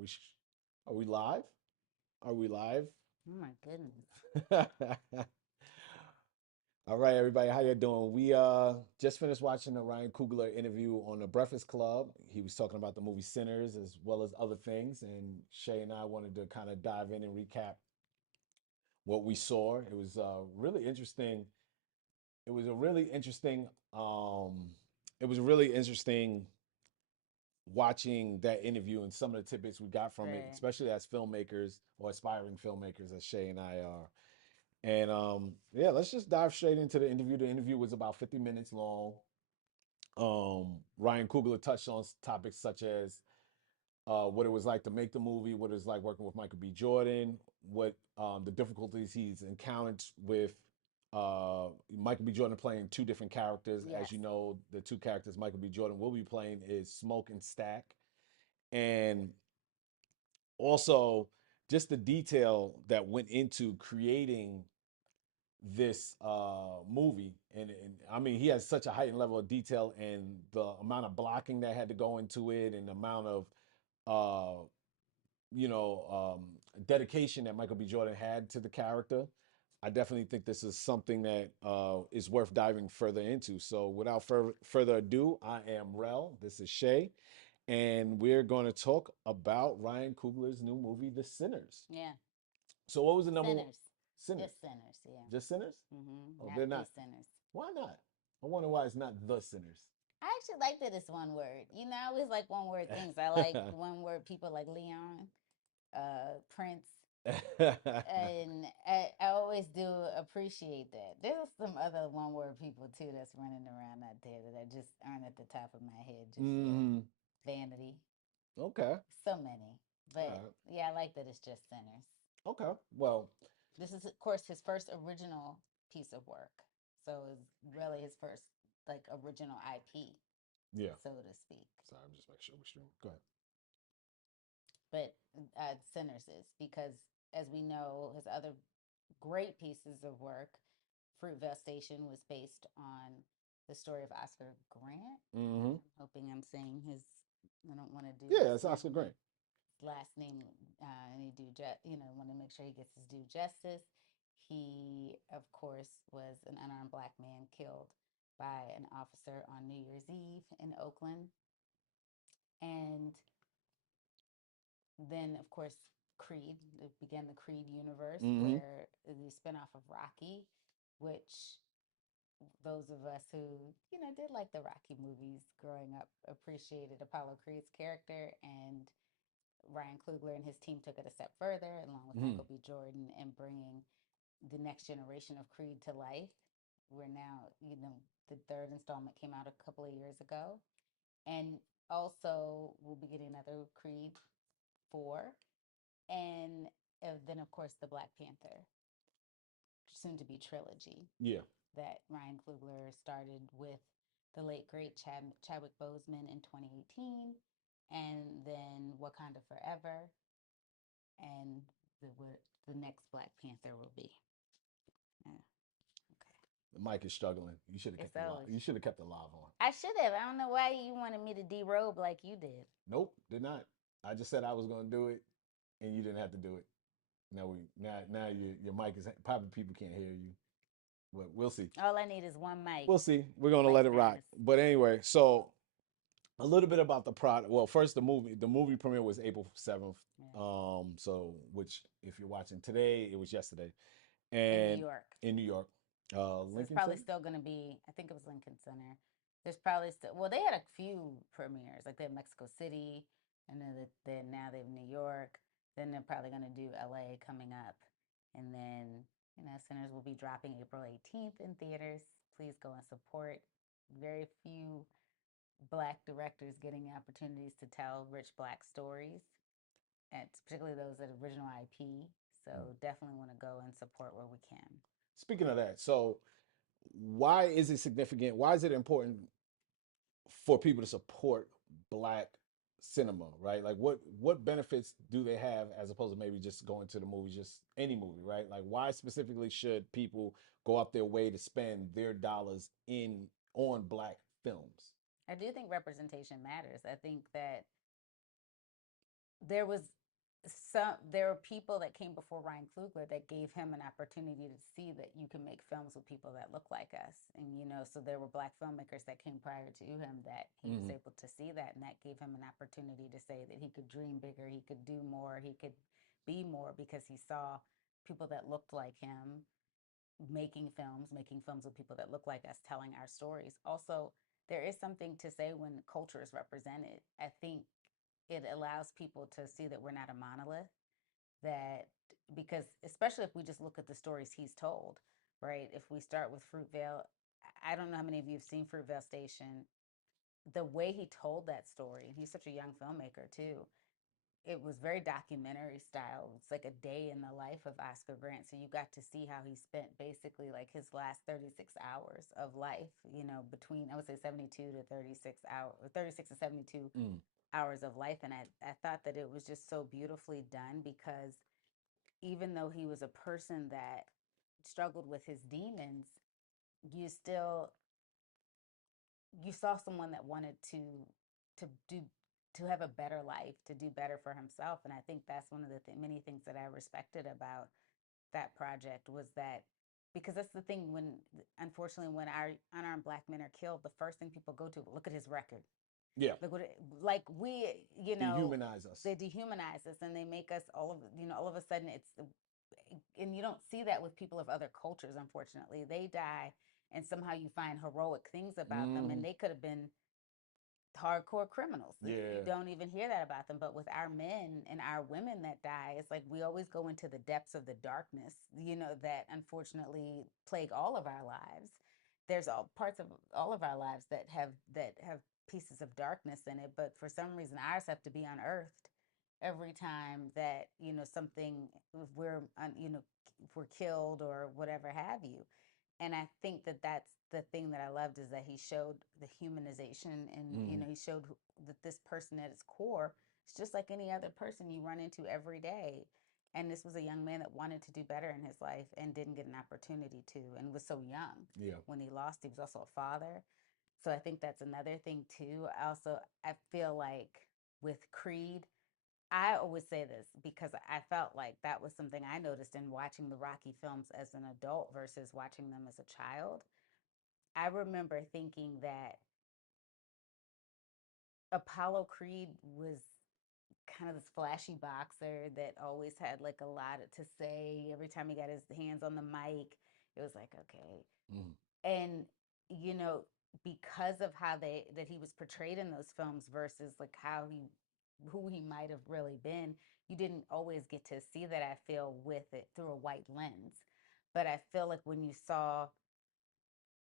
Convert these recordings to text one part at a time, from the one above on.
we are we live? Are we live? Oh my goodness. All right, everybody, how you doing? We just finished watching the Ryan Coogler interview on the Breakfast Club. He was talking about the movie Sinners as well as other things, and Shay and I wanted to kind of dive in and recap what we saw. It was really interesting. It was a really interesting. It was really interesting watching that interview and some of the tidbits we got from it, Right. especially as filmmakers or aspiring filmmakers, as Shay and I are. And yeah, let's just dive straight into the interview. The interview was about 50 minutes long. Ryan Coogler touched on topics such as what it was like to make the movie, what it was like working with Michael B. Jordan, what the difficulties he's encountered with Michael B. Jordan playing two different characters. As Yes. you know, the two characters Michael B. Jordan will be playing is Smoke and Stack. And also just the detail that went into creating this movie, and I mean he has such a heightened level of detail, and the amount of blocking that had to go into it, and the amount of uh you know dedication that Michael B. Jordan had to the character. I definitely think this is something that is worth diving further into. So without further ado, I am Rel, this is Shay, and we're going to talk about Ryan Coogler's new movie The Sinners. Yeah. So what was the number one? Sinners. Sinners. Just sinners. Yeah. Just Sinners? Oh, Not they're the not. sinners. Why not? I wonder why it's not The Sinners. I actually like that it's one word. I always like one word things. I like one word people like Leon, Prince, and I always do appreciate that. There's some other one word people too that's running around out there that I just aren't at the top of my head just yet. Hmm. Vanity. Okay. So many. All But right. yeah, I like that it's just sinners. Okay. Well, This is, of course, his first original piece of work. So it's really his first, like, original IP, yeah. so to speak. Sorry, I'm just making sure we stream. Go ahead. But Sinners is because, as we know, his other great pieces of work, Fruitvale Station, was based on the story of Oscar Grant. Mm-hmm. I'm hoping I'm saying his. I don't want to do Yeah, his it's Oscar Grant. last name, and he do want to make sure he gets his due justice. He, of course, was an unarmed black man killed by an officer on New Year's Eve in Oakland, and then, of course, Creed. It began the Creed universe, Mm-hmm. where the spinoff of Rocky, which those of us who did like the Rocky movies growing up appreciated Apollo Creed's character, and Ryan Coogler and his team took it a step further, along with Mm-hmm. Michael B. Jordan, in bringing the next generation of Creed to life. We're now, the third installment came out a couple of years ago. And also, we'll be getting another Creed 4. And then, of course, the Black Panther, soon to be trilogy, Yeah. that Ryan Coogler started with the late, great Chadwick Boseman in 2018. And then Wakanda Forever, and what the next Black Panther will be. Yeah, okay. The mic is struggling. You should have It's kept the live. always. You should have kept the live on. I should have. I don't know why you wanted me to derobe like you did. Nope, did not. I just said I was going to do it, and you didn't have to do it. Now your mic is probably people can't hear you, but we'll see. All I need is one mic. We'll see. We're gonna Like let it rock. Ernest. But anyway, so a little bit about the product. Well, first the movie. The movie premiere was April 7th. Yeah. So which if you're watching today, it was yesterday, In New and York. in New York, So it's Lincoln probably Center. still going to be, I think it was Lincoln Center. There's probably still, well, they had a few premieres. Like they had Mexico City, and then now they have New York. Then they're probably going to do LA coming up. And then, Sinners will be dropping April 18th in theaters. Please go and support. Very few Black directors getting opportunities to tell rich Black stories, and particularly those that original IP. So definitely want to go and support where we can. Speaking of that, so why is it significant? Why is it important for people to support black cinema, right? Like what benefits do they have as opposed to maybe just going to the movies, just any movie, right? Like why specifically should people go out their way to spend their dollars in on black films? I do think representation matters. I think that there was there were people that came before Ryan Coogler that gave him an opportunity to see that you can make films with people that look like us. And so there were black filmmakers that came prior to him that he was Mm-hmm. able to see that, and that gave him an opportunity to say that he could dream bigger, he could do more, he could be more, because he saw people that looked like him making films with people that look like us, telling our stories. Also, there is something to say when culture is represented. I think it allows people to see that we're not a monolith, that because especially if we just look at the stories he's told, right? If we start with Fruitvale, I don't know how many of you have seen Fruitvale Station. The way he told that story, and he's such a young filmmaker too, it was very documentary style. It's like a day in the life of Oscar Grant. So you got to see how he spent basically like his last 36 hours of life, between, I would say, 72 to 36 hours, 36 to 72 Mm. hours of life. And I thought that it was just so beautifully done, because even though he was a person that struggled with his demons, you still you saw someone that wanted to do to have a better life, to do better for himself. And I think that's one of the many things that I respected about that project, was that, because that's the thing, when unfortunately when our unarmed black men are killed, the first thing people go to, look at his record. Yeah. Look what like we, Dehumanize us. they dehumanize us, and they make us all of a sudden it's, and you don't see that with people of other cultures. Unfortunately, they die and somehow you find heroic things about them, Mm-hmm. and they could have been hardcore criminals. You Yeah. don't even hear that about them. But with our men and our women that die, it's like we always go into the depths of the darkness, that unfortunately plague all of our lives. There's all parts of all of our lives that have pieces of darkness in it, but for some reason ours have to be unearthed every time that something, if we're if we're killed or whatever have you. And I think that that's the thing that I loved, is that he showed the humanization, and Mm-hmm. he showed that this person at its core is just like any other person you run into every day. And this was a young man that wanted to do better in his life and didn't get an opportunity to, and was so young Yeah. when he lost. He was also a father. So I think that's another thing too. I feel like with Creed, I always say this because I felt like that was something I noticed in watching the Rocky films as an adult versus watching them as a child. I remember thinking that Apollo Creed was kind of this flashy boxer that always had like a lot to say. Every time he got his hands on the mic, it was like, okay. Mm-hmm. And you know, because of how they that he was portrayed in those films versus like how he who he might have really been, you didn't always get to see that, I feel, with it through a white lens. But I feel like when you saw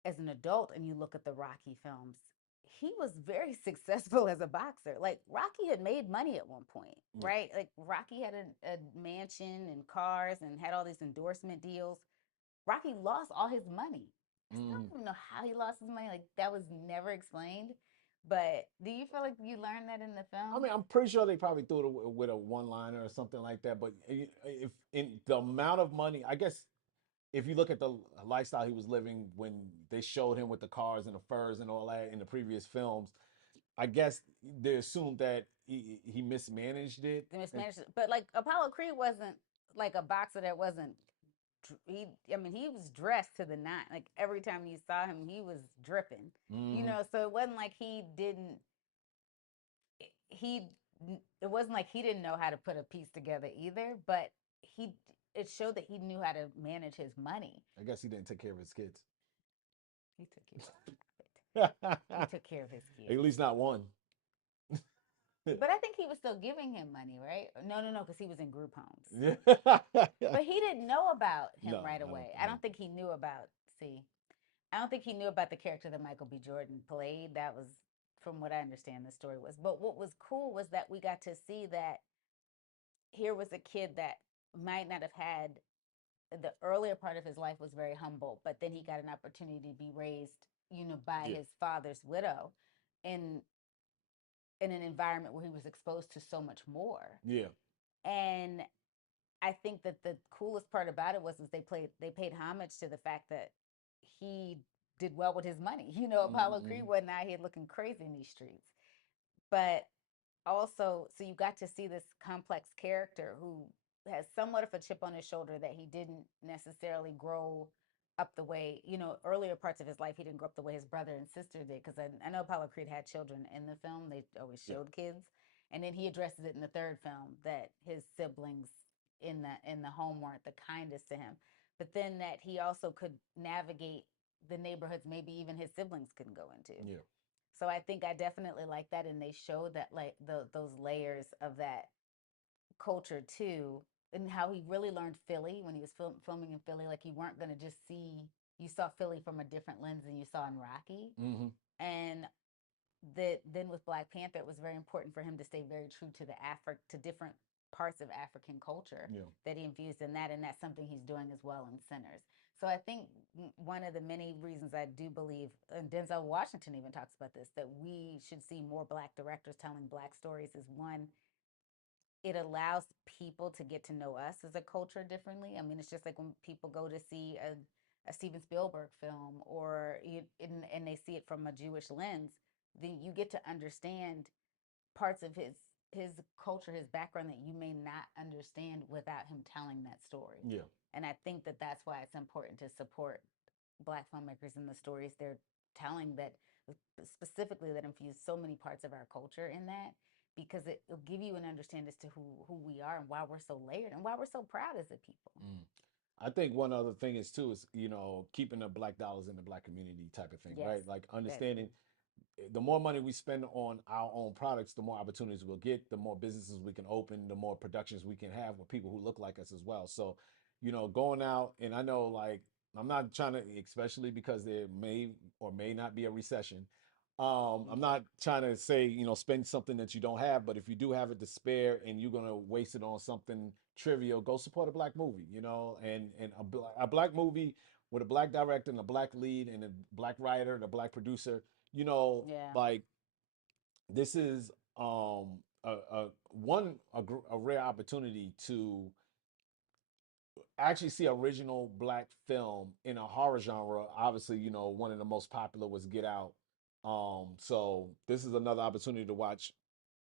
as an adult and you look at the Rocky films, he was very successful as a boxer. Like Rocky had made money at one point, Yeah. right? Like Rocky had a mansion and cars and had all these endorsement deals. Rocky lost all his money. I still Mm-hmm. don't even know how he lost his money. Like that was never explained. But do you feel like you learned that in the I film? mean, I'm pretty sure they probably threw it with a one-liner or something like that. But if in the amount of money, I guess if you look at the lifestyle he was living when they showed him with the cars and the furs and all that in the previous films, I guess they assumed that he mismanaged it. The And mismanaged, but like Apollo Creed wasn't like a boxer that wasn't. He, I mean, he was dressed to the nine. Like every time you saw him, he was dripping. mm-hmm. So it wasn't like he didn't. He. It wasn't like he didn't know how to put a piece together either. But he. It showed that he knew how to manage his money. I guess he didn't take care of his kids. He took care. He At took care of his kids. least not one. But I think he was still giving him money, right? No, no, no, because he was in group homes. Yeah. But he didn't know about him No, right I don't. away. I I don't don't think he knew about. See, I don't think he knew about the character that Michael B. Jordan played. That was, from what I understand, the story was. But what was cool was that we got to see that here was a kid that might not have had, the earlier part of his life was very humble, but then he got an opportunity to be raised, by Yeah. his father's widow, in in an environment where he was exposed to so much more. Yeah. And I think that the coolest part about it was is they paid homage to the fact that he did well with his money. Apollo Creed Mm-hmm. wasn't out here looking crazy in these streets. But also, so you got to see this complex character who has somewhat of a chip on his shoulder that he didn't necessarily grow up the way, earlier parts of his life, he didn't grow up the way his brother and sister did. Because I know Apollo Creed had children in the film, they always Yeah. showed kids. And then he addresses it in the third film that his siblings in the home weren't the kindest to him. But then that he also could navigate the neighborhoods maybe even his siblings couldn't go into. Yeah. So I think I definitely like that, and they show that like those layers of that culture too, and how he really learned Philly when he was filming in Philly. Like you weren't gonna just see you saw Philly from a different lens than you saw in Rocky, Mm-hmm. and that then with Black Panther, it was very important for him to stay very true to to different parts of African culture Yeah. that he infused in that, and that's something he's doing as well in Sinners. So I think one of the many reasons I do believe, and Denzel Washington even talks about this, that we should see more Black directors telling Black stories is one, it allows people to get to know us as a culture differently. I mean, it's just like when people go to see a Steven Spielberg film and they see it from a Jewish lens, then you get to understand parts of his culture, his background that you may not understand without him telling that story. Yeah. And I think that that's why it's important to support Black filmmakers and the stories they're telling, that specifically that infuse so many parts of our culture in that, because it'll give you an understanding as to who we are and why we're so layered and why we're so proud as a people. Mm. I think one other thing is too is keeping the black dollars in the black community type of thing, Yes, right? Like that too. understanding the more money we spend on our own products, the more opportunities we'll get, the more businesses we can open, the more productions we can have with people who look like us as well. So, going out, and I know like I'm not trying to, especially because there may or may not be a recession. I'm Yeah. not trying to say, spend something that you don't have, but if you do have it to spare and you're gonna waste it on something trivial, go support a black movie, and a black movie with a black director and a black lead and a black writer and a black producer, Yeah. like this is a rare opportunity to actually see original black film in a horror genre. Obviously, one of the most popular was Get Out. So this is another opportunity to watch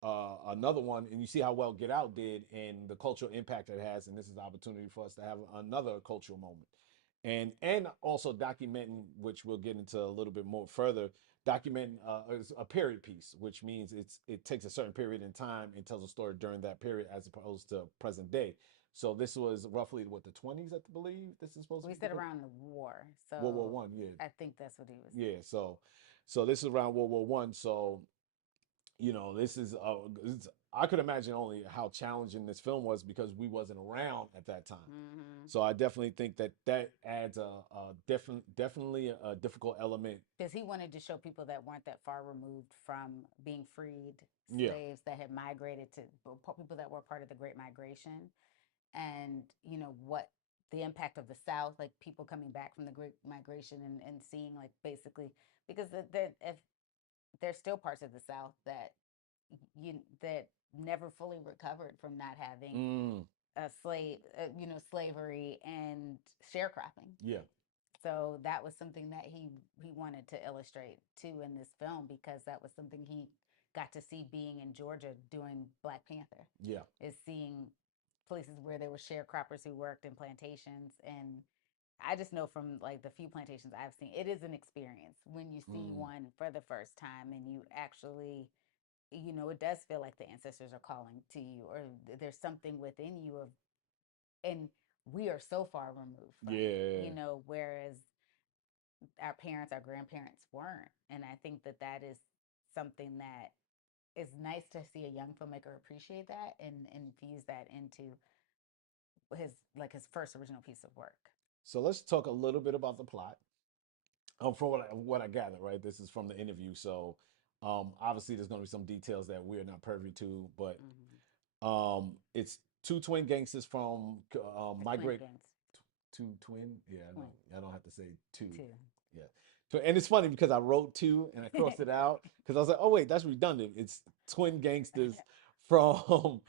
another one, and you see how well Get Out did and the cultural impact it has. And this is an opportunity for us to have another cultural moment, and also documenting, which we'll get into a little bit more further. Documenting is a period piece, which means it takes a certain period in time and tells a story during that period as opposed to present day. So this was roughly what the 20s, I believe. This is supposed to We be said around the war, World War so One. Yeah, I think that's what he was. yeah. So this is around World War One. So this is I could imagine only how challenging this film was because we wasn't around at that time. Mm-hmm. So I definitely think that adds a definitely a difficult element. Because he wanted to show people that weren't that far removed from being freed Yeah. slaves that had migrated to people that were part of the Great Migration, and what the impact of the South, like people coming back from the Great Migration and seeing like basically, because if there's still parts of the South that never fully recovered from not having Mm, a slavery and sharecropping. yeah. So that was something that he wanted to illustrate too in this film, because that was something he got to see being in Georgia doing Black Panther, Yeah. is seeing places where there were sharecroppers who worked in plantations. And I just know from like the few plantations I've seen, it is an experience when you see Mm, one for the first time and you actually, it does feel like the ancestors are calling to you, or there's something within you of, and we are so far removed from it, yeah. whereas our parents, our grandparents weren't. And I think that that is something that is nice to see a young filmmaker appreciate that and infuse that into his first original piece of work. So let's talk a little bit about the plot. From what I gather, right? This is from the interview, so obviously there's going to be some details that we're not privy to, but Mm-hmm. it's two twin gangsters from Like twin migrate. gangs, Two twin, yeah, I twin know. I don't have to say two. two. Yeah. And it's funny because I wrote two and I crossed it out because I was like, oh wait, that's redundant. It's twin gangsters from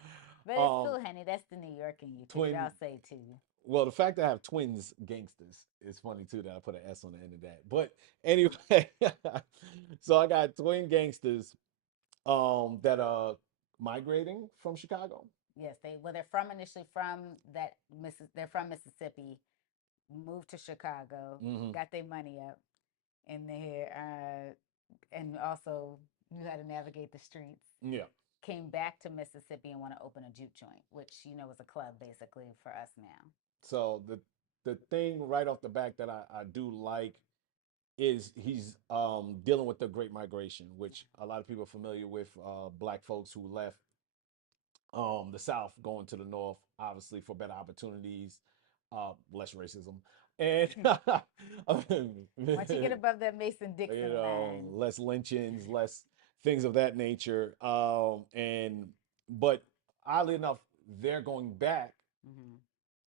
But it's um cool, honey. That's the New York in you, because twin. y'all say two. Well, the fact that I have twins gangsters is funny too that I put an S on the end of that. But anyway, so I got twin gangsters that are migrating from Chicago. Yes, they're from initially from they're from Mississippi, moved to Chicago, Hmm. got their money up in there, and also knew how to navigate the streets. Yeah. Came back to Mississippi and want to open a juke joint, which is a club basically for us now. So the thing right off the back that I do like is he's dealing with the Great Migration, which a lot of people are familiar with. Black folks who left the South going to the North, obviously for better opportunities, less racism, and Once you get above that Mason Dixon line, less lynchings, less things of that nature. And but oddly enough, they're going back mm-hmm.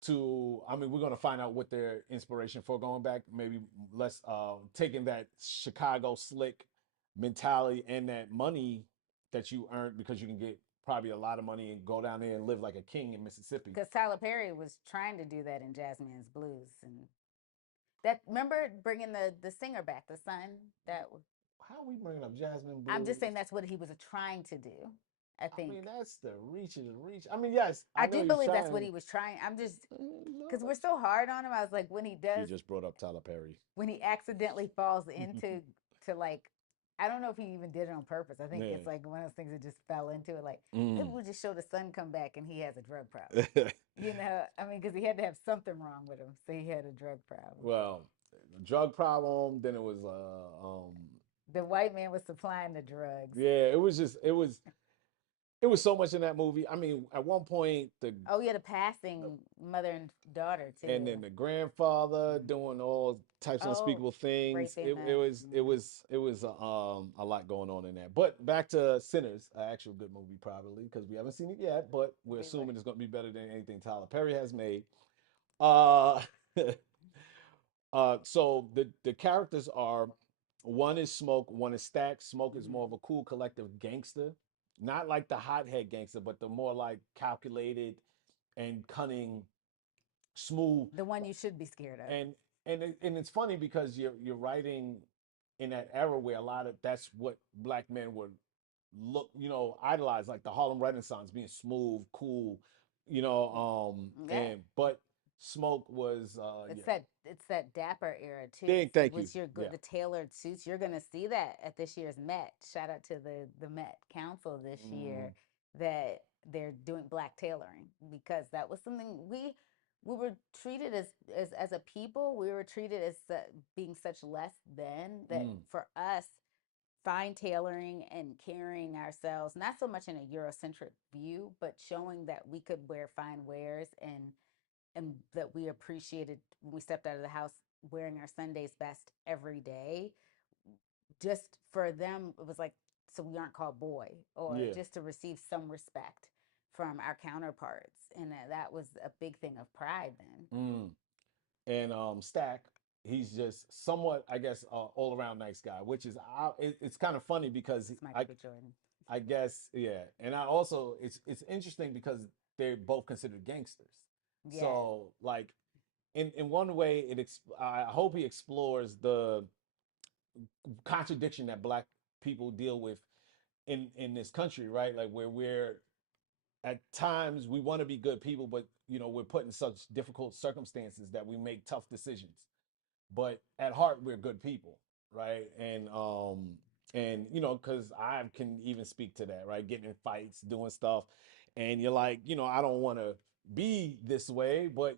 to, I mean, we're going to find out what their inspiration for going back, maybe less taking that Chicago slick mentality and that money that you earned, because you can get probably a lot of money and go down there and live like a king in Mississippi. Because Tyler Perry was trying to do that in Jasmine's Blues, and that remember bringing the singer back, the son. That How are we bringing up Jasmine I'm Blues? just saying that's what he was trying to do. I I think mean, that's the reach of the reach. I mean, yes, I I know do he's believe that's what trying. he was trying. I'm just because we're No. so hard on him. I was like, when he He does, just brought up Tyler Perry. when he accidentally falls into to like, I don't know if he even did it on purpose. I think Yeah. it's like one of those things that just fell into it. Like maybe Mm. we'll just show the son come back and he has a drug problem. I mean, because he had to have something wrong with him, so he had a drug problem. Well, drug problem. Then it was The white man was supplying the drugs. yeah, it was just it was so much in that movie. I mean, at one point Oh yeah, the passing mother and daughter and too. then the grandfather Mm. doing all types of Oh, unspeakable things. raping It, the it was it mm, was it was a lot going on in there. But back to Sinners, an actual good movie probably, because we haven't seen it yet, but we're we would. assuming it's going to be better than anything Tyler Perry has made. Uh so the characters are, one is Smoke, one is Stack. Smoke is more of Mm-hmm. a cool collective gangster, not like the hothead gangster, but the more like calculated and cunning, smooth. The one you should be scared of. And and it's funny because you're writing in that era where a lot of that's what black men would look, idolize, like the Harlem Renaissance, being smooth, cool, Yeah, and but Smoke was it's yeah. that dapper era too. Thank you. With your Yeah. the tailored suits, you're gonna see that at this year's Met. Shout out to the Met Council this Mm, year that they're doing black tailoring because that was something we were treated as a people. We were treated as being such less than that mm, for us. Fine tailoring and carrying ourselves, not so much in a Eurocentric view, but showing that we could wear fine wares and that we appreciated when we stepped out of the house wearing our Sunday's best every day. Just for them, it was like, so we aren't called boy, or yeah. just to receive some respect from our counterparts. And that was a big thing of pride then. Mm. And Stack, he's just somewhat, I guess, all around nice guy, which is it's kind of funny because It's Michael B. Jordan. I guess, yeah, and I also it's interesting because they're both considered gangsters. Yes. So like in one way, I hope he explores the contradiction that black people deal with in this country, right? Like where we're at times we want to be good people, but we're put in such difficult circumstances that we make tough decisions. But at heart, we're good people, right? And because I can even speak to that, right? Getting in fights, doing stuff, and you're like, I don't want to be this way, but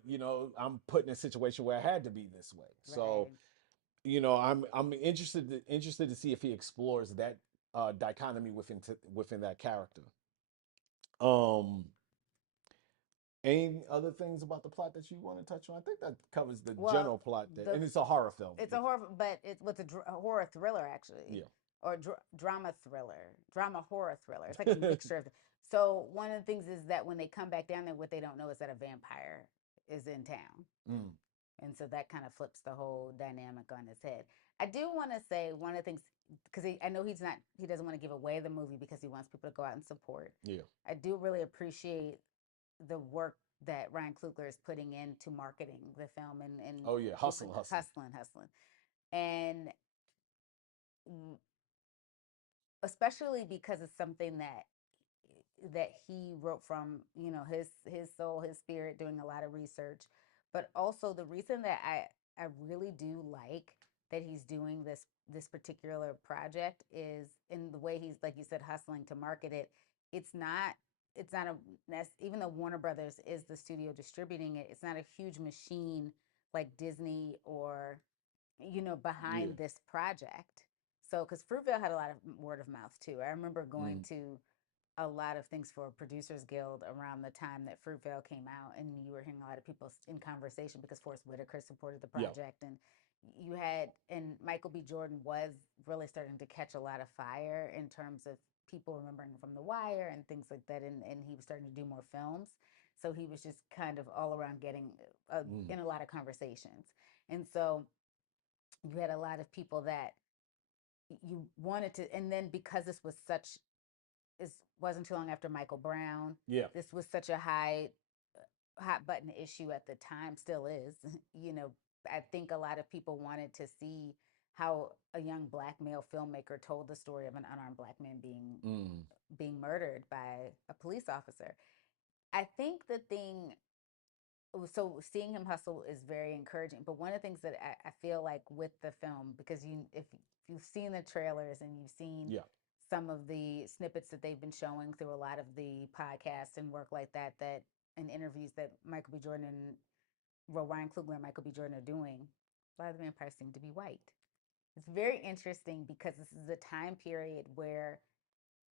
I'm put in a situation where I had to be this way. So Right. I'm interested to see if he explores that dichotomy within that character. Um, any other things about the plot that you want to touch on? I think that covers the Well, general plot, the and it's a horror film. it's a horror, but it's what's a horror thriller actually, Yeah. or drama thriller, drama horror thriller. It's like a mixture of. So one of the things is that when they come back down there, what they don't know is that a vampire is in town, Mm, and so that kind of flips the whole dynamic on his head. I do want to say one of the things because I know he doesn't want to give away the movie because he wants people to go out and support. yeah. I do really appreciate the work that Ryan Coogler is putting into marketing the film and Oh yeah. keeping Hustling, hustling. hustling, and especially because it's something that that he wrote from, his soul, his spirit, doing a lot of research. But also the reason that I really do like that he's doing this particular project is in the way he's, like you said, hustling to market it. It's not it's not a even though Warner Brothers is the studio distributing it, it's not a huge machine like Disney or Yeah. behind this project. So, because Fruitvale had a lot of word of mouth too. I remember going Mm. to a lot of things for Producers Guild around the time that Fruitvale came out, and you were hearing a lot of people in conversation because Forrest Whitaker supported the Yeah. project, and Michael B. Jordan was really starting to catch a lot of fire in terms of people remembering from The Wire and things like that, and he was starting to do more films. So he was just kind of all around getting Mm. in a lot of conversations, and so you had a lot of people that you wanted to, and then because this was such, it wasn't too long after Michael Brown, Yeah. this was such a hot button issue at the time, still is. you know I think a lot of people wanted to see how a young black male filmmaker told the story of an unarmed black man Mm. being murdered by a police officer. I think the thing so seeing him hustle is very encouraging. But one of the things that I feel like with the film, because if you've seen the trailers and you've seen Yeah. some of the snippets that they've been showing through a lot of the podcasts and work like that, and interviews that Michael B. Jordan and Ryan Coogler and Michael B. Jordan are doing, a lot of the vampires seem to be white. It's very interesting because this is a time period where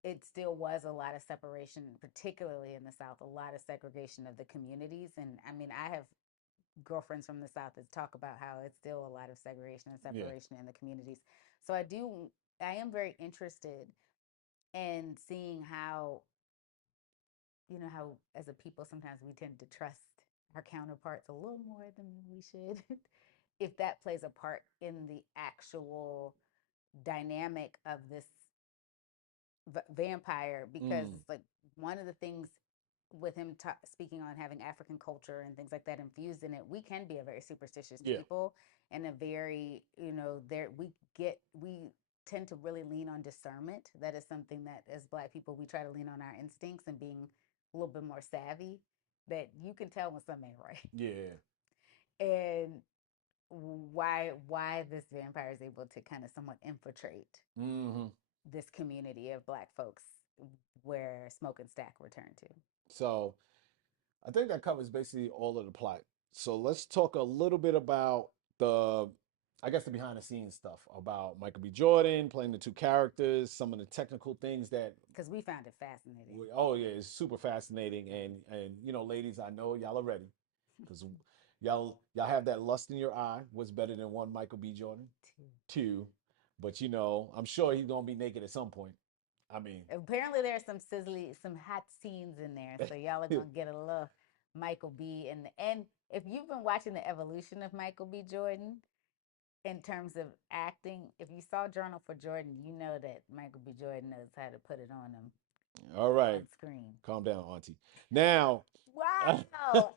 it still was a lot of separation, particularly in the South, a lot of segregation of the communities. And I mean, I have girlfriends from the South that talk about how it's still a lot of segregation and Yeah. separation in the communities. So I am very interested in seeing how, how as a people sometimes we tend to trust our counterparts a little more than we should. If that plays a part in the actual dynamic of this vampire, because Mm. like one of the things with him speaking on having African culture and things like that infused in it, we can be a very superstitious Yeah. people, and a very, there we tend to really lean on discernment. That is something that as Black people we try to lean on our instincts and being a little bit more savvy. That you can tell when something ain't right, Yeah. and why this vampire is able to kind of somewhat infiltrate Hmm. this community of Black folks where Smoke and Stack return to. So I think that covers basically all of the plot. So let's talk a little bit about the, I guess, the behind the scenes stuff about Michael B. Jordan playing the two characters, some of the technical things that, Because we found it fascinating. oh yeah, it's super fascinating. And ladies, I know y'all are ready because y'all have that lust in your eye. What's better than one Michael B. Jordan? Two, but I'm sure he's gonna be naked at some point. I mean, Apparently, there's some hot scenes in there, so y'all are gonna get a little Michael B. And if you've been watching the evolution of Michael B. Jordan in terms of acting, if you saw Journal for Jordan, you know that Michael B. Jordan knows how to put it on him all on right, screen. calm down, Auntie. Now, Wow,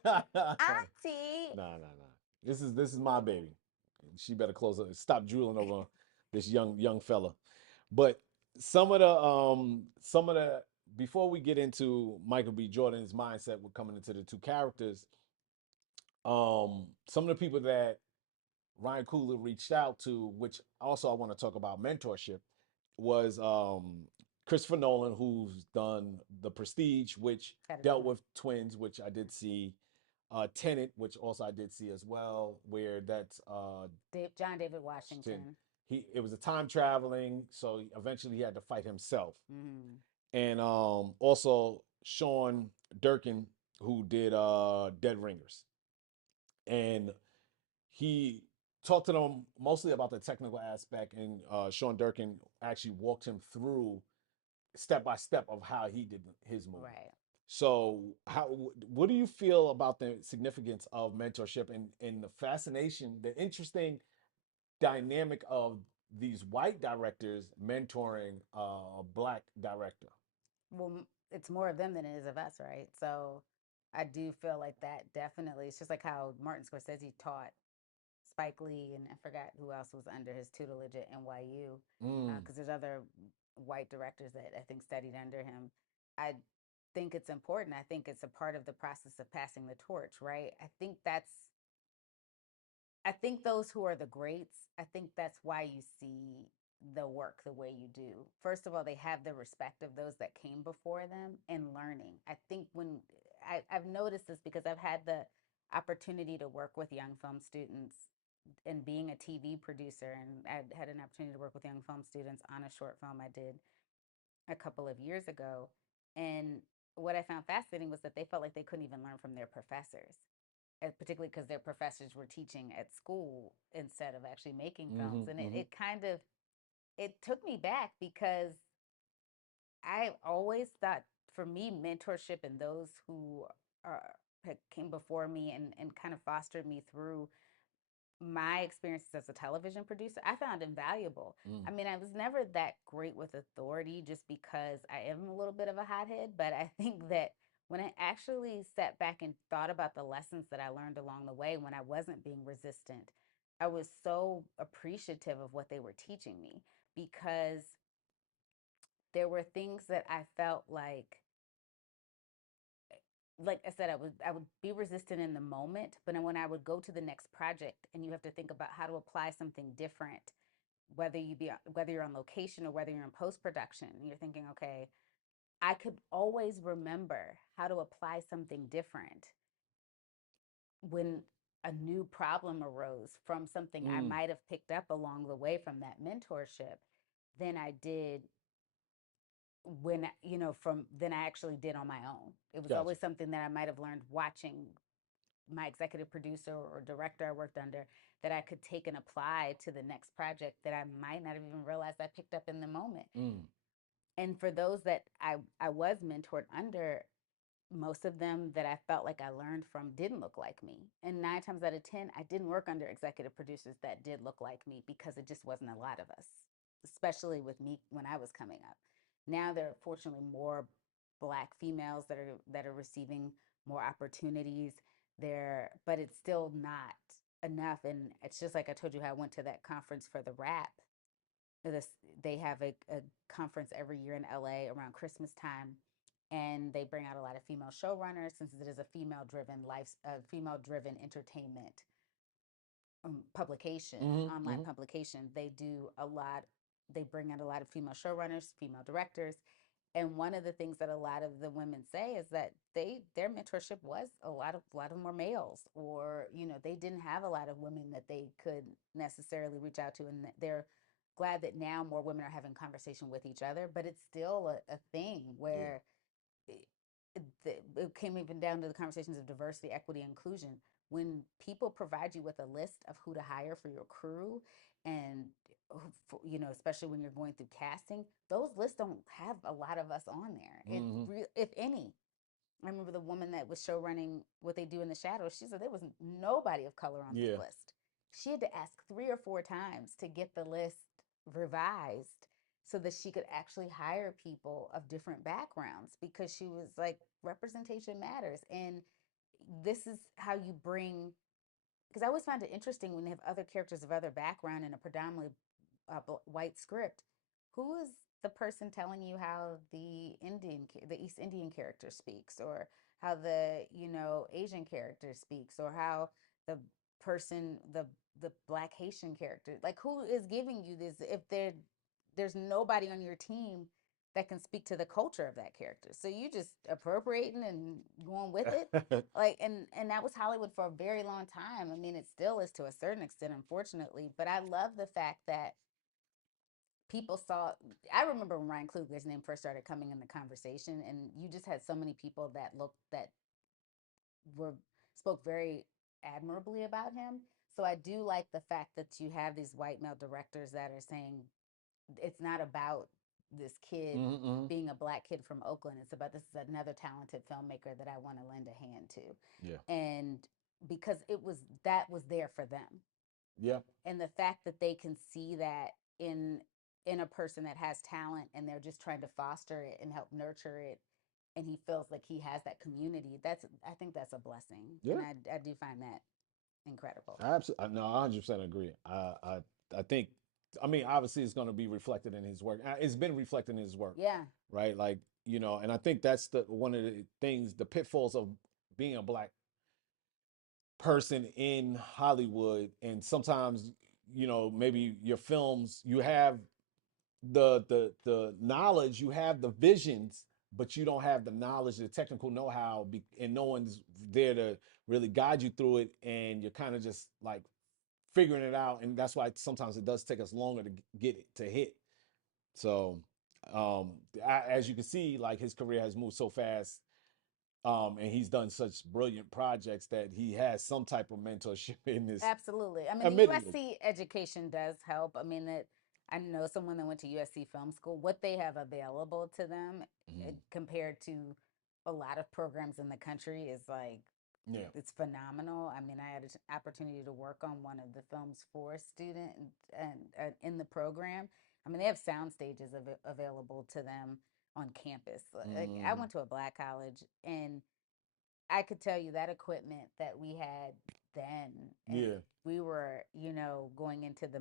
nah, Auntie. nah, nah. This is my baby. She better close up. Stop drooling over this young fella. But some of the before we get into Michael B. Jordan's mindset, we're coming into the two characters. Some of the people that Ryan Coogler reached out to, which also I want to talk about mentorship, was Christopher Nolan, who's done The Prestige, which Got it dealt done. with twins, which I did see. Tenet, which also I did see as well, where that's John David Shin- Washington. he it was a time traveling, so eventually he had to fight himself. Mm-hmm. And also Sean Durkin, who did Dead Ringers. And he talked to them mostly about the technical aspect, and Sean Durkin actually walked him through step by step of how he did his movie. Right. So, what do you feel about the significance of mentorship and the fascination, the interesting dynamic of these white directors mentoring a black director? Well, it's more of them than it is of us, right? So I do feel like that definitely. It's just like how Martin Scorsese taught Spike Lee, and I forgot who else was under his tutelage at NYU, Mm, because there's other white directors that I think studied under him. I think it's important. I think it's a part of the process of passing the torch, right? I think those who are the greats, I think that's why you see the work the way you do. First of all, they have the respect of those that came before them and learning. I think I've noticed this because I've had the opportunity to work with young film students and being a TV producer, and I had an opportunity to work with young film students on a short film I did a couple of years ago. And what I found fascinating was that they felt like they couldn't even learn from their professors, particularly because their professors were teaching at school instead of actually making films. Mm-hmm. And Mm-hmm. it kind of it took me back because I always thought, for me, mentorship and those who are came before me and kind of fostered me through my experiences as a television producer, I found invaluable. Mm. I mean, I was never that great with authority just because I am a little bit of a hothead, but I think that when I actually sat back and thought about the lessons that I learned along the way when I wasn't being resistant, I was so appreciative of what they were teaching me, because there were things that I felt like I said, I would be resistant in the moment, but then when I would go to the next project and you have to think about how to apply something different, whether you're on location or whether you're in post production, you're thinking, okay, I could always remember how to apply something different when a new problem arose from something I Mm. might have picked up along the way from that mentorship than I did when from than I actually did on my own. It was Gotcha. always something that I might have learned watching my executive producer or director I worked under, that I could take and apply to the next project that I might not have even realized I picked up in the moment. Mm. And for those that I was mentored under, most of them that I felt like I learned from didn't look like me. And 9 times out of 10, I didn't work under executive producers that did look like me, because it just wasn't a lot of us, especially with me when I was coming up. Now there are fortunately more Black females that are receiving more opportunities there, but it's still not enough. And it's just like I told you how I went to that conference for the rap. This They have a conference every year in LA around Christmas time, and they bring out a lot of female showrunners, since it is a female driven entertainment publication, Mm-hmm. online Mm-hmm. publication. They bring out a lot of female showrunners, female directors. And one of the things that a lot of the women say is that their mentorship was a lot of them were males, or they didn't have a lot of women that they could necessarily reach out to, and they're glad that now more women are having conversation with each other. But it's still a thing Yeah. where it came even down to the conversations of diversity, equity, inclusion. When people provide you with a list of who to hire for your crew, and especially when you're going through casting, those lists don't have a lot of us on there, Mm-hmm. if any. I remember the woman that was show running What They Do in the Shadows. She said there was nobody of color on Yeah. the list. She had to ask 3 or 4 times to get the list revised so that she could actually hire people of different backgrounds, because she was like, representation matters. And this is how you bring, because I always find it interesting when they have other characters of other background in a predominantly white script. Who is the person telling you how the East Indian character speaks, or how the Asian character speaks, or how the person the Black Haitian character, like, who is giving you this if there's nobody on your team that can speak to the culture of that character? So you just appropriating and going with it. Like, and that was Hollywood for a very long time. I mean, it still is to a certain extent, unfortunately, but I love the fact that people saw. I remember when Ryan Coogler's name first started coming in the conversation, and you just had so many people that were spoke very admirably about him. So I do like the fact that you have these white male directors that are saying it's not about this kid Mm-hmm. being a Black kid from Oakland. It's about, this is another talented filmmaker that I want to lend a hand to. Yeah. And because that was there for them. Yeah. And the fact that they can see that in a person that has talent, and they're just trying to foster it and help nurture it, and he feels like he has that community, I think that's a blessing. And Yeah. I do find that incredible. Absolutely. No, I 100% agree. I think, I mean, obviously it's going to be reflected in his work. It's been reflected in his work, Yeah. right? Like, And I think that's the one of the things, the pitfalls of being a black person in Hollywood. And sometimes, maybe your films, you have the knowledge, you have the visions, but you don't have the knowledge, the technical know-how, and no one's there to really guide you through it, and you're kind of just like figuring it out. And that's why sometimes it does take us longer to get it to hit. So as you can see, like his career has moved so fast, and he's done such brilliant projects that he has some type of mentorship in this. Absolutely. I mean, the Admittedly. USC education does help. I mean, that I know someone that went to USC Film School, what they have available to them Mhm. compared to a lot of programs in the country is like, Yeah. it's phenomenal. I mean, I had an opportunity to work on one of the films for a student and in the program. I mean, they have sound stages available to them on campus. Like, I Hmm. went to a black college, and I could tell you that equipment that we had then, and Yeah. we were, going into the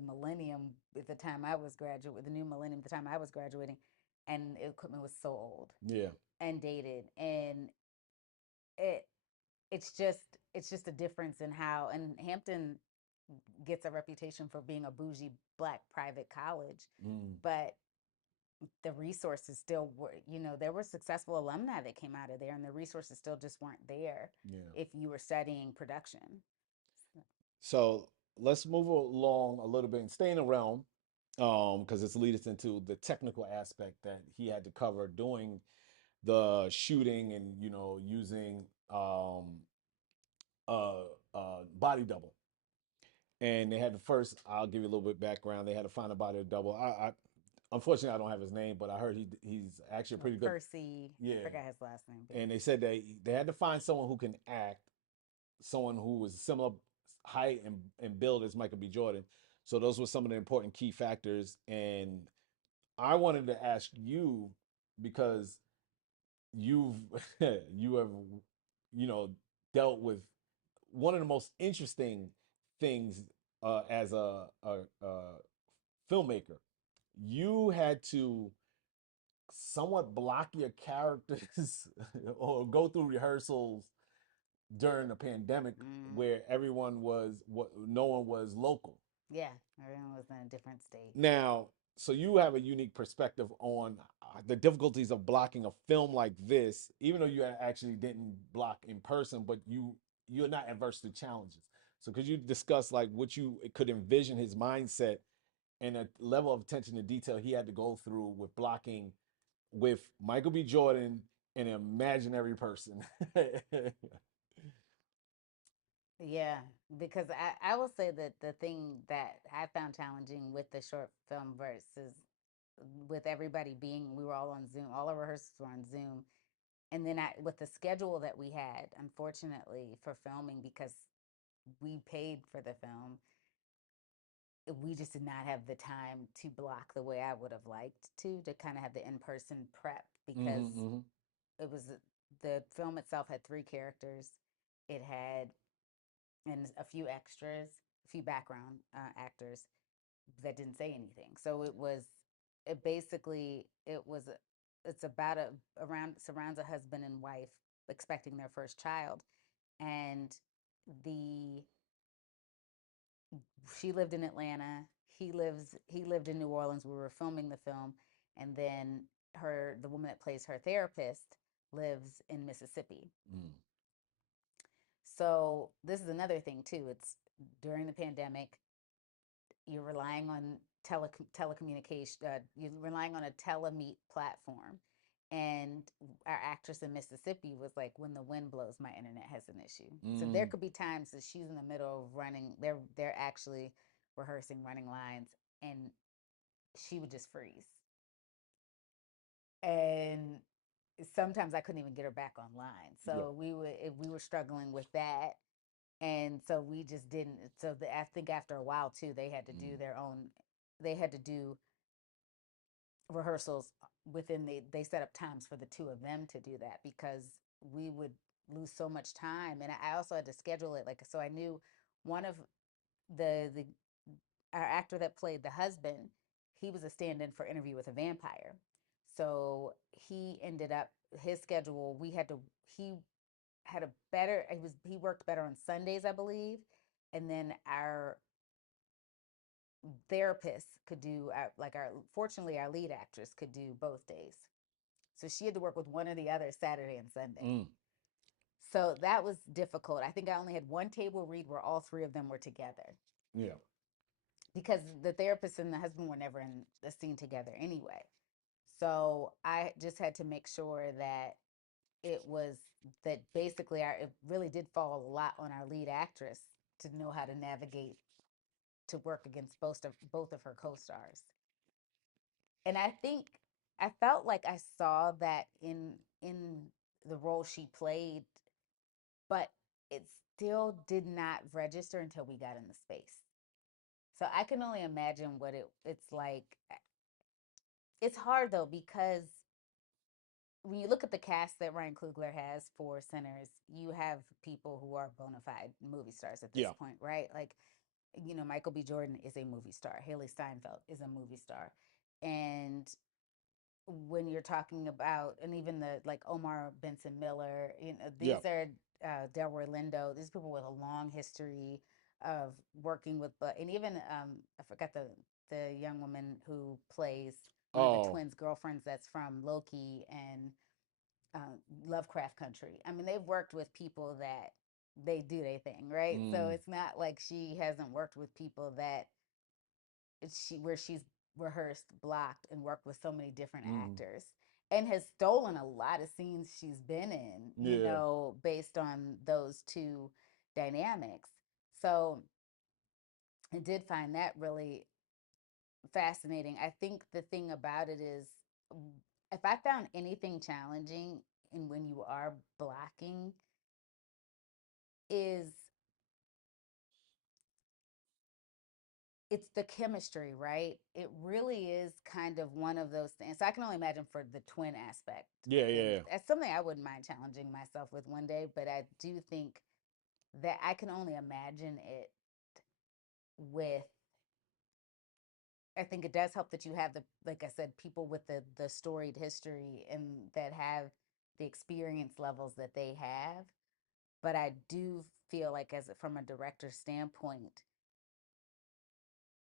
millennium at the time I was graduating, the new millennium at the time I was graduating, and the equipment was so old Yeah. and dated, and it it's just a difference in how. And Hampton gets a reputation for being a bougie black private college, Mm. but the resources still were, there were successful alumni that came out of there, and the resources still just weren't there Yeah. if you were studying production. So let's move along a little bit and stay in the realm, because it's lead us into the technical aspect that he had to cover doing the shooting, and using uh, body double. And they had to first, I'll give you a little bit background. They had to find a body double. I unfortunately I don't have his name, but I heard he's actually a Well, pretty good. Percy, I Yeah. forgot his last name, but And they said they had to find someone who can act, someone who was similar height and build as Michael B. Jordan. So those were some of the important key factors. And I wanted to ask you, because you've you have dealt with one of the most interesting things, as a filmmaker. You had to somewhat block your characters or go through rehearsals during the pandemic, mm, where everyone was what no one was local. yeah, everyone was in a different state. Now, so you have a unique perspective on the difficulties of blocking a film like this, even though you actually didn't block in person, but you're not adverse to challenges. So could you discuss like what you could envision his mindset and a level of attention to detail he had to go through with blocking with Michael B. Jordan, an imaginary person? Yeah, because I will say that the thing that I found challenging with the short film versus with everybody being, we were all on Zoom, all our rehearsals were on Zoom. And then with the schedule that we had, unfortunately, for filming, because we paid for the film, we just did not have the time to block the way I would have liked to kind of have the in-person prep, because Hmm. Hmm. it was the film itself had three characters. It had and a few extras, a few background actors that didn't say anything. So it basically, it's about around surrounds a husband and wife expecting their first child, and the she lived in Atlanta. He lived in New Orleans. We were filming the film, and then the woman that plays her therapist lives in Mississippi. Mm. So this is another thing too. It's during the pandemic. You're relying on telecommunication. You're relying on a telemeet platform, and our actress in Mississippi was like, "When the wind blows, my internet has an issue." So there Mm. could be times that she's in the middle of running. They're actually rehearsing running lines, and she would just freeze. And sometimes I couldn't even get her back online. Yeah. So we were struggling with that, and so we just didn't. So I think after a while too, they had to do Mm. their own. They had to do rehearsals within they set up times for the two of them to do that, because we would lose so much time. And I also had to schedule it, like, so I knew one of the our actor that played the husband, he was a stand-in for Interview with a Vampire. So he ended up his schedule. We had to. He had a better. He worked better on Sundays, I believe, and then our therapist could do like our. Fortunately, our lead actress could do both days. So she had to work with one or the other Saturday and Sunday. Mm. So that was difficult. I think I only had one table read where all three of them were together Yeah. because the therapist and the husband were never in the scene together anyway. So I just had to make sure that it was that basically it really did fall a lot on our lead actress to know how to navigate to work against both of her co-stars. And I think I felt like I saw that in the role she played, but it still did not register until we got in the space. So I can only imagine what it's like. It's hard though because when you look at the cast that Ryan Coogler has for Sinners, you have people who are bona fide movie stars at this Yeah. point, right? Like, Michael B. Jordan is a movie star. Haley Steinfeld is a movie star. And when you're talking about, and even the like Omar Benson Miller, Yeah. these are Delroy Lindo. These people with a long history of working with, and even I forgot the young woman who plays one of the Oh. twins' girlfriends that's from Loki and uh, Lovecraft Country. I mean, they've worked with people that they do their thing, right? So Mm. it's not like she hasn't worked with people that she's rehearsed, blocked, and worked with so many different Mm. actors, and has stolen a lot of scenes she's been in, Yeah. based on those two dynamics. So I did find that really fascinating. I think the thing about it is, if I found anything challenging in when you are blocking, is it's the chemistry, right? It really is kind of one of those things. So I can only imagine for the twin aspect Yeah. things. Yeah. That's something I wouldn't mind challenging myself with one day, but I do think that I can only imagine it with. I think it does help that you have like I said, people with the storied history and that have the experience levels that they have. But I do feel like, as from a director standpoint,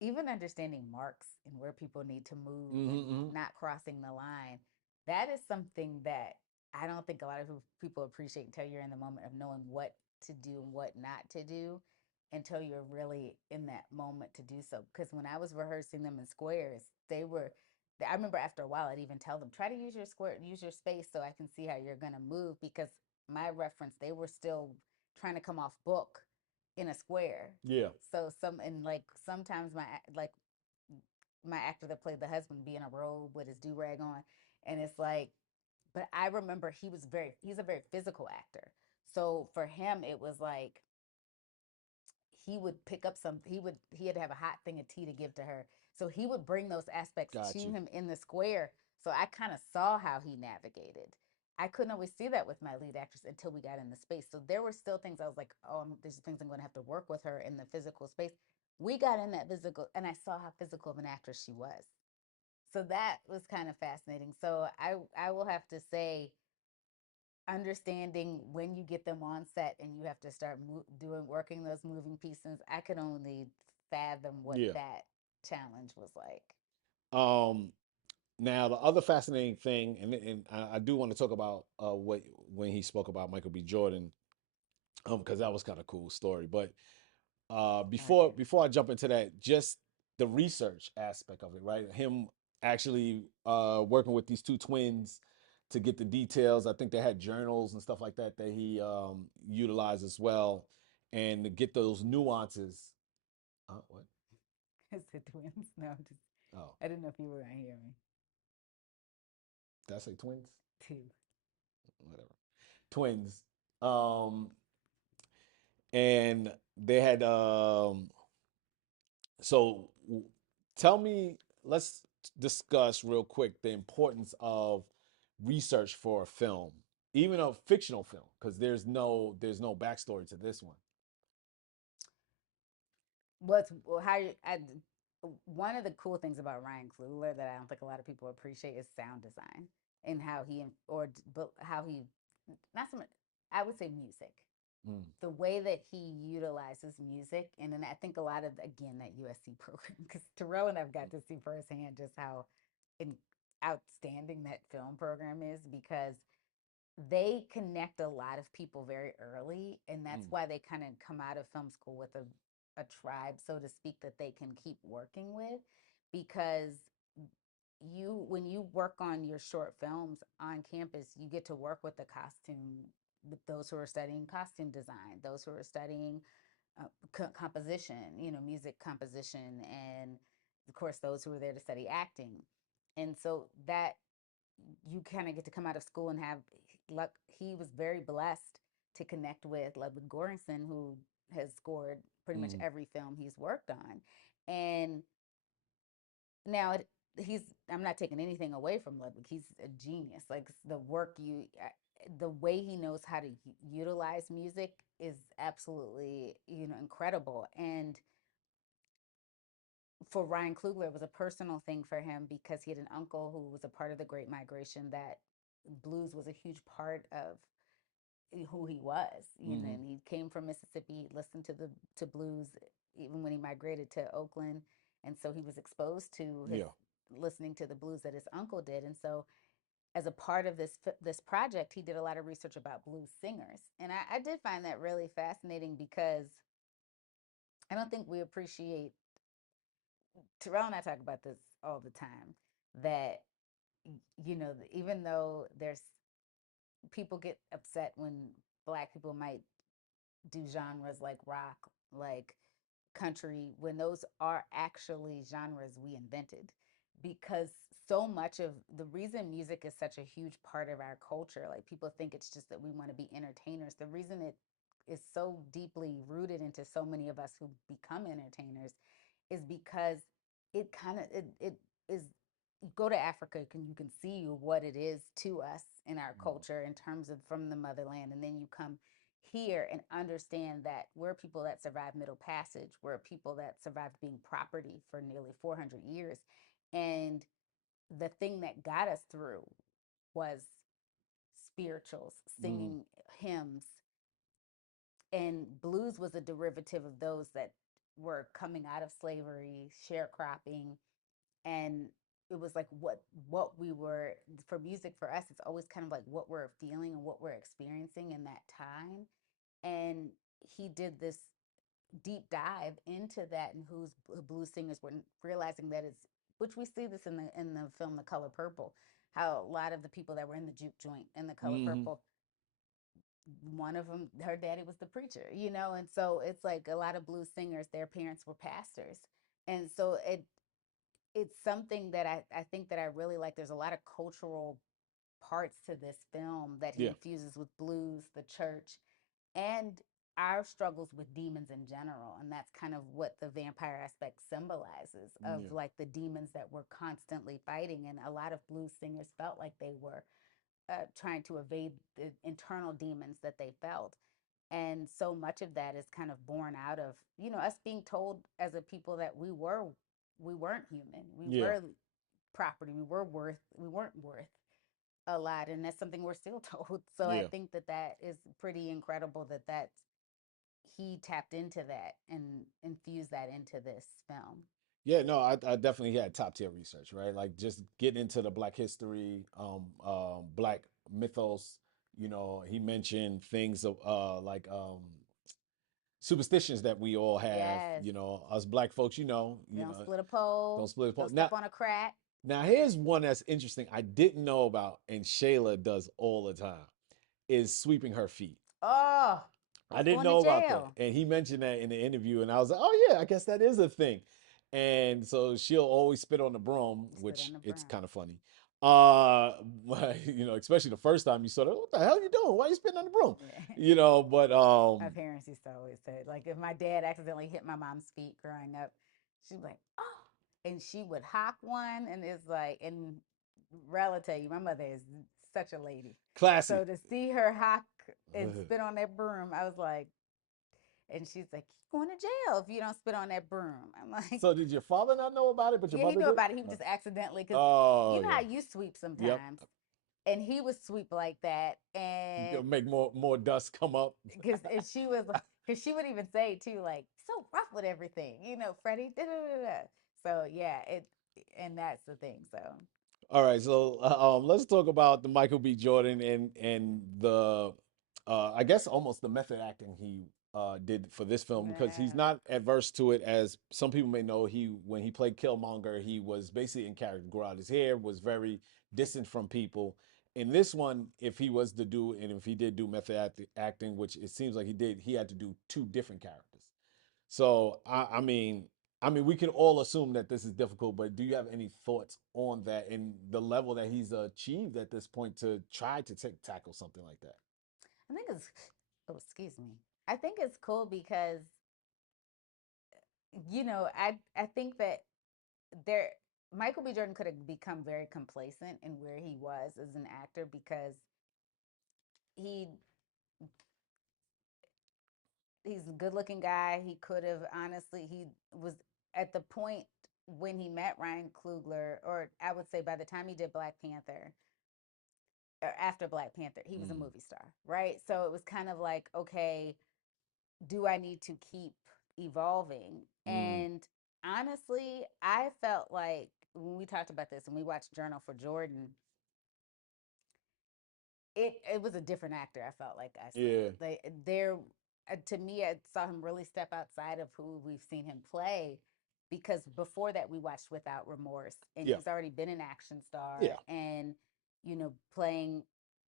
even understanding marks and where people need to move Mm-hmm, and mm-hmm. not crossing the line, that is something that I don't think a lot of people appreciate until you're in the moment of knowing what to do and what not to do, until you're really in that moment to do so. Because when I was rehearsing them in squares, I remember after a while I'd even tell them, try to use your square, use your space so I can see how you're going to move, because my reference, they were still trying to come off book in a square. Yeah. So like sometimes my actor that played the husband be in a robe with his do rag on, and it's like, but I remember he's a very physical actor. So for him, it was like he would pick up he had to have a hot thing of tea to give to her. So he would bring those aspects to Got you. him in the square. So I kind of saw how he navigated. I couldn't always see that with my lead actress until we got in the space. So there were still things I was like, oh, there's things I'm going to have to work with her in the physical space. We got in that physical, and I saw how physical of an actress she was. So that was kind of fascinating. So I will have to say, understanding when you get them on set and you have to start working those moving pieces, I could only fathom what Yeah. that challenge was like. Um. Now the other fascinating thing, and I do want to talk about what when he spoke about Michael B. Jordan, because that was kind of cool story. But Oh yeah. before I jump into that, just the research aspect of it, right? Him actually working with these two twins to get the details. I think they had journals and stuff like that that he utilized as well, and to get those nuances. What? It's the twins. No, I'm just, Oh, I didn't know if you were gonna hear me. did I say twins? Two. Whatever. Twins. Um, and they had so tell me, let's discuss real quick the importance of research for a film, even a fictional film, because there's no backstory to this one. What's well, how you, I, one of the cool things about Ryan Coogler that I don't think a lot of people appreciate is sound design and how he or but how he not so much, I would say music. Mm, The way that he utilizes music, and then I think a lot of again that USC program because Terrell and I've got to see firsthand just how in, outstanding that film program is because they connect a lot of people very early, and that's mm, why they kind of come out of film school with a tribe, so to speak, that they can keep working with because you when you work on your short films on campus you get to work with the costume with those who are studying costume design, those who are studying composition, music composition, and of course those who are there to study acting. And so that you kind of get to come out of school and have luck. He was very blessed to connect with Ludwig Göransson, who has scored pretty much mm. every film he's worked on. And now he's I'm not taking anything away from Ludwig. He's a genius. Like the work the way he knows how to utilize music is absolutely incredible. And for Ryan Coogler, it was a personal thing for him because he had an uncle who was a part of the Great Migration, that blues was a huge part of who he was. Hmm. And he came from Mississippi, listened to blues even when he migrated to Oakland, and so he was exposed to his Yeah. listening to the blues that his uncle did. And so as a part of this project, he did a lot of research about blues singers, and I did find that really fascinating because I don't think we appreciate. Terrell and I talk about this all the time, that even though there's people get upset when black people might do genres like rock, like country, when those are actually genres we invented. Because so much of the reason music is such a huge part of our culture, like people think it's just that we want to be entertainers. The reason it is so deeply rooted into so many of us who become entertainers is because it is, you go to Africa, you can see what it is to us in our culture in terms of from the motherland, and then you come here and understand that we're people that survived Middle Passage, we're people that survived being property for nearly 400 years, and the thing that got us through was spirituals, Mm. singing hymns, and blues was a derivative of those that were coming out of slavery, sharecropping, and it was like what we were for music. For us it's always kind of like what we're feeling and what we're experiencing in that time. And he did this deep dive into that and who's blues singers were, realizing that it's, which we see this in the film The Color Purple, how a lot of the people that were in the juke joint in The Color Hmm. Purple, one of them, her daddy was the preacher, and so it's like a lot of blues singers, their parents were pastors. And so it's something that I think that I really like. There's a lot of cultural parts to this film that he Yeah. infuses with blues, the church, and our struggles with demons in general. And that's kind of what the vampire aspect symbolizes, of Yeah. like the demons that we're constantly fighting. And a lot of blues singers felt like they were trying to evade the internal demons that they felt. And so much of that is kind of born out of us being told as a people that we weren't human, we Yeah. were property, we weren't worth a lot, and that's something we're still told. So I Yeah. think that that is pretty incredible that he tapped into that and infused that into this film. Yeah, no, I definitely had top tier research, right? Like just getting into the Black history, Black mythos. He mentioned things of like superstitions that we all have. Yes, Us Black folks. we You don't know, split a pole, don't split don't apart. step on a crack. Now here's one that's interesting. I didn't know about, and Shayla does all the time. Is sweeping her feet. Oh, I that's didn't going to know about that. jail. And he mentioned that in the interview, and I was like, oh, yeah, I guess that is a thing. And so she'll always spit on the broom, Spit which on the it's broom. kind of funny. But, especially the first time you saw it, what the hell are you doing? Why are you spitting on the broom? Yeah. But My parents used to always say, like, if my dad accidentally hit my mom's feet growing up, she'd be like, oh, and she would hawk one, and it's like, and Rel will tell you, my mother is such a lady. classy. So to see her hawk and spit on that broom, I was like, And she's like, "You're going to jail if you don't spit on that broom." I'm like, So did your father not know about it, but your "Yeah, he mother knew did? about it. He was just accidentally because Oh, you know how okay. you sweep Yep. sometimes." And he would sweep like that, and Make more dust come up. because she was because she would even say too, like, "So rough with everything, Freddie." Da, da, da, da. So yeah, and that's the thing. So All right, so let's talk about the Michael B. Jordan and the I guess almost the method acting he did for this film because he's yeah, not adverse to it. As some people may know, he when he played Killmonger, he was basically in character, grow out his hair, was very distant from people. In this one, if he was to do and if he did do acting, which it seems like he did, he had to do two different characters. So I mean, we can all assume that this is difficult, but do you have any thoughts on that and the level that he's achieved at this point to try to tackle something like that? I think it's. Oh, excuse me. I think it's cool because I think that there Michael B. Jordan could have become very complacent in where he was as an actor because he he's a good looking guy. He could have honestly he was at the point when he met Ryan Coogler, or I would say by the time he did Black Panther or after Black Panther, he was a Mm, movie star, right? So it was kind of like, okay, do I need to keep evolving? mm, And honestly, I felt like when we talked about this and we watched Journal for Jordan, it was a different actor. I felt like I saw yeah, there to me, I saw him really step outside of who we've seen him play because before that we watched Without Remorse, and yeah, he's already been an action star yeah. and playing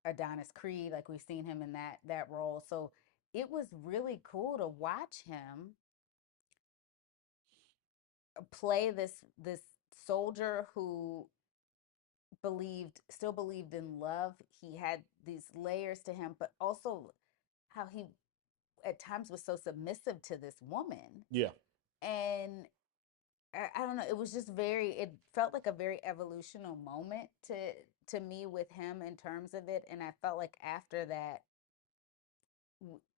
Adonis Creed, like we've seen him in that role. So it was really cool to watch him play this soldier who still believed in love. He had these layers to him, but also how he at times was so submissive to this woman. Yeah. And I don't know, it was just it felt like a very evolutional moment to me with him in terms of it. And I felt like after that,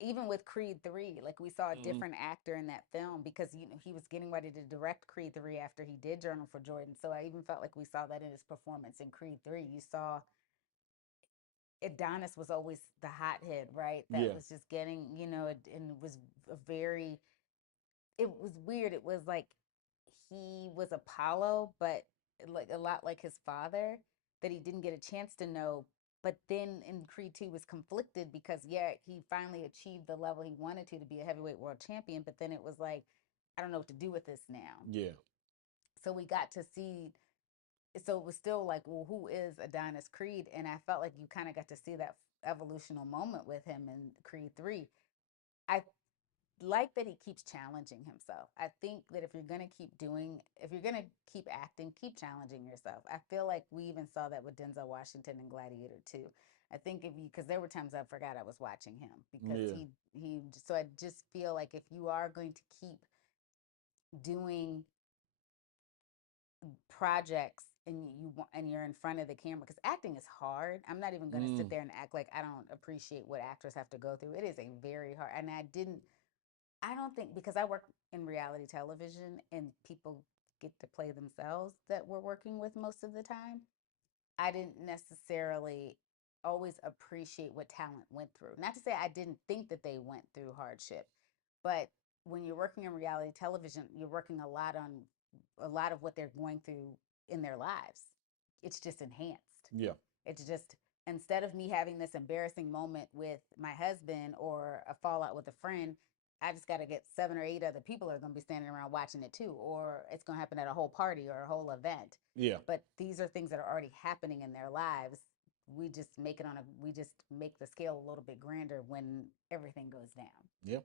even with Creed 3, like we saw a Hmm. different actor in that film because he was getting ready to direct Creed 3 after he did Journal for Jordan. So I even felt like we saw that in his performance in Creed 3. You saw Adonis was always the hothead, right? That Yeah. was just getting, and it was a very, it was weird. It was like he was Apollo, but like a lot like his father, that he didn't get a chance to know. But then in Creed 2 was conflicted because yeah, he finally achieved the level he wanted to be a heavyweight world champion, but then it was like, I don't know what to do with this now. Yeah. So we got to see, so it was still like, well, who is Adonis Creed? And I felt like you kind of got to see that evolutional moment with him in Creed 3. I like that he keeps challenging himself. I think that if you're going to keep acting, keep challenging yourself. I feel like we even saw that with Denzel Washington in Gladiator 2. I think if you, because there were times I forgot I was watching him because Yeah. so I just feel like if you are going to keep doing projects and you're in front of the camera, because acting is hard. I'm not even going to sit Mm, there and act like I don't appreciate what actors have to go through. It is a very hard, and I don't think, because I work in reality television and people get to play themselves that we're working with most of the time. I didn't necessarily always appreciate what talent went through. Not to say I didn't think that they went through hardship, but when you're working in reality television, you're working a lot of what they're going through in their lives. It's just enhanced. yeah. It's just, instead of me having this embarrassing moment with my husband or a fallout with a friend, I just got to get 7 or 8 other people are going to be standing around watching it too, or it's going to happen at a whole party or a whole event. Yeah. But these are things that are already happening in their lives. We just make the scale a little bit grander when everything goes down. Yeah.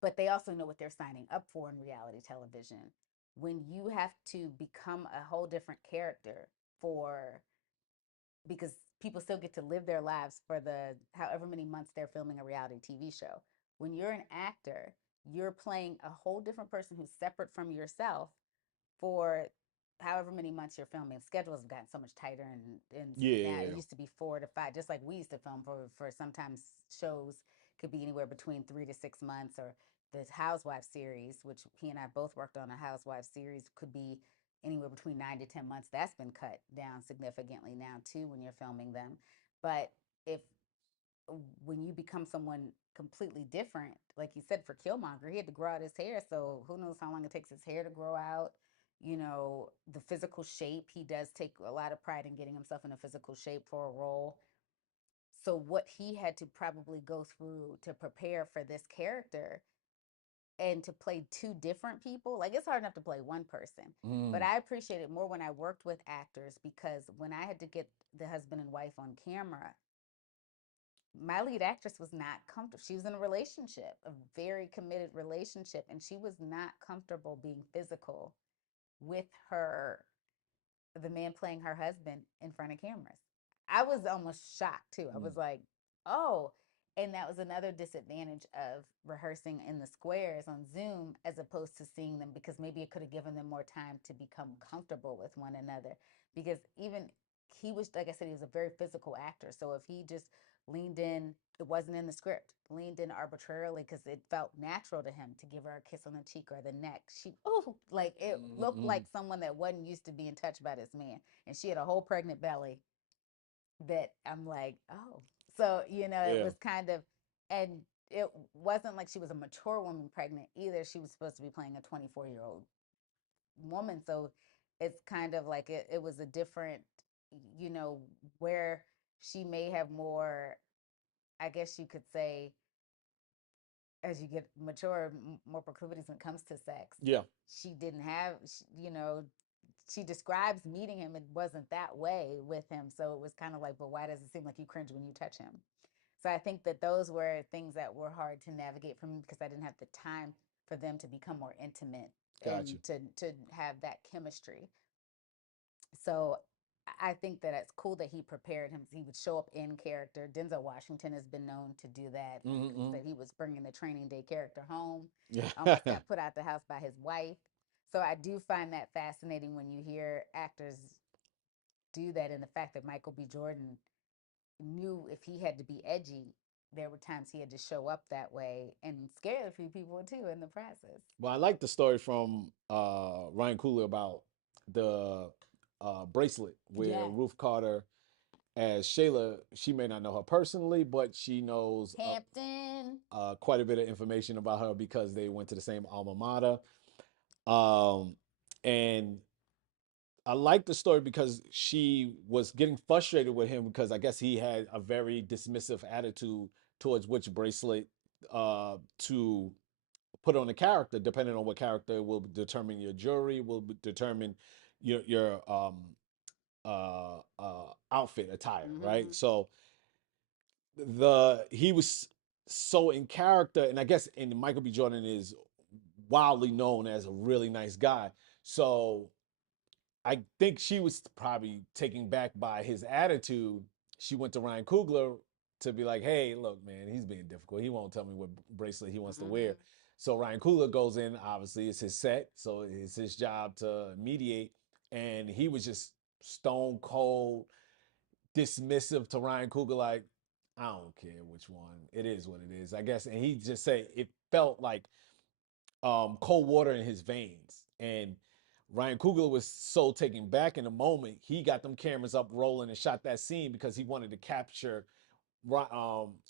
But they also know what they're signing up for in reality television. When you have to become a whole different character for because people still get to live their lives for the however many months they're filming a reality TV show. When you're an actor, you're playing a whole different person who's separate from yourself for however many months you're filming. Schedules have gotten so much tighter, and Yeah. now Yeah. it used to be 4 to 5, just like we used to film for sometimes shows. could be anywhere between 3 to 6 months, or the Housewives series, which he and I both worked on a Housewives series, could be anywhere between 9 to 10 months. That's been cut down significantly now too when you're filming them. But if when you become someone completely different, like you said for Killmonger, he had to grow out his hair, so who knows how long it takes his hair to grow out. The physical shape, he does take a lot of pride in getting himself in a physical shape for a role. So what he had to probably go through to prepare for this character and to play two different people, like it's hard enough to play one person. But Mm. I appreciate it more when I worked with actors, because when I had to get the husband and wife on camera, my lead actress was not comfortable. She was in a relationship, a very committed relationship, and she was not comfortable being physical with her, the man playing her husband, in front of cameras. I was almost shocked too. I Mm. was like, oh. And that was another disadvantage of rehearsing in the squares on Zoom as opposed to seeing them, because maybe it could have given them more time to become comfortable with one another. Because even he was, like I said, he was a very physical actor. So if he just leaned in, it wasn't in the script, leaned in arbitrarily because it felt natural to him to give her a kiss on the cheek or the neck. Like it looked Mm-mm. like someone that wasn't used to being touched by this man. And she had a whole pregnant belly that I'm like, oh. So, it Yeah. was kind of, and it wasn't like she was a mature woman pregnant either. She was supposed to be playing a 24-year-old woman. So it's kind of like it was a different, you know, where she may have more, I guess you could say, as you get mature, more proclivities when it comes to sex. Yeah. She didn't have, she describes meeting him, it wasn't that way with him. So it was kind of like, but why does it seem like you cringe when you touch him? So I think that those were things that were hard to navigate for me, because I didn't have the time for them to become more intimate Gotcha. and to have that chemistry. So I think that it's cool that he prepared him. He would show up in character. Denzel Washington has been known to do that. Like I Mm-mm. said, he was bringing the Training Day character home. Almost Yeah. got put out the house by his wife. So I do find that fascinating when you hear actors do that, and the fact that Michael B. Jordan knew if he had to be edgy, there were times he had to show up that way and scare a few people too in the process. Well, I like the story from Ryan Coogler about the bracelet where Yes. Ruth Carter, as Shayla, she may not know her personally, but she knows Hampton. quite a bit of information about her because they went to the same alma mater. Um, and I like the story because she was getting frustrated with him because I guess he had a very dismissive attitude towards which bracelet to put on a character. Depending on what character will determine your jury, will determine your outfit attire, right? Mm-hmm. So he was so in character, and I guess and Michael B. Jordan is wildly known as a really nice guy. So I think she was probably taken back by his attitude. She went to Ryan Coogler to be like, "Hey, look, man, he's being difficult. He won't tell me what bracelet he wants to Mm-hmm. wear." So Ryan Coogler goes in. Obviously, it's his set, so it's his job to mediate. And he was just stone cold, dismissive to Ryan Coogler, like, "I don't care which one. It is what it is, I guess." And he just said it felt like cold water in his veins. And Ryan Coogler was so taken back in the moment. He got them cameras up rolling and shot that scene because he wanted to capture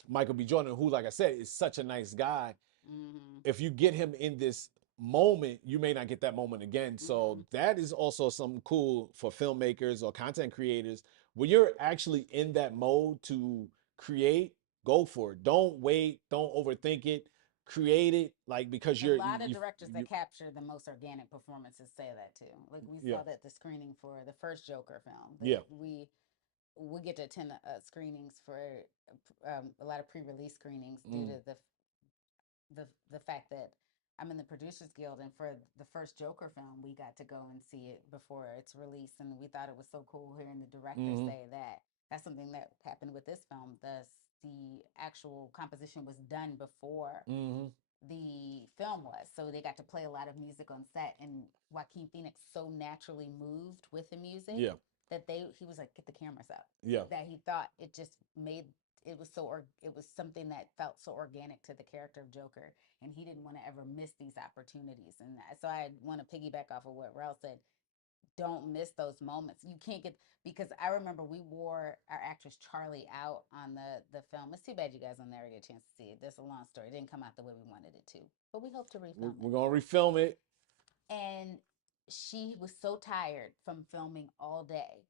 Michael B. Jordan, who, like I said, is such a nice guy. Mm-hmm. If you get him in this moment, you may not get that moment again. So Mm-hmm. that is also something cool for filmmakers or content creators. When you're actually in that mode to create, go for it. Don't wait. Don't overthink it. Create it, like, because A you're lot of directors you that capture the most organic performances say that too. Like we yeah, saw that the screening for the first Joker film. yeah. We get to attend screenings for a lot of pre-release screenings due Mm, to the fact that I'm in the Producers Guild, and for the first Joker film, we got to go and see it before its release, and we thought it was so cool hearing the director mm-hmm, say that. That's something that happened with this film. The actual composition was done before mm-hmm. the film was. So they got to play a lot of music on set, and Joaquin Phoenix so naturally moved with the music Yeah, that he was like, get the cameras up. yeah. That he thought it just made it was it was something that felt so organic to the character of Joker, and he didn't want to ever miss these opportunities. And so I want to piggyback off of what Rel said. Don't miss those moments. You can't get, because I remember we wore our actress Charlie out on the film. It's too bad you guys will never get a chance to see it. That's a long story. It didn't come out the way we wanted it to, but we hope to refilm We're it. gonna refilm it. And she was so tired from filming all day,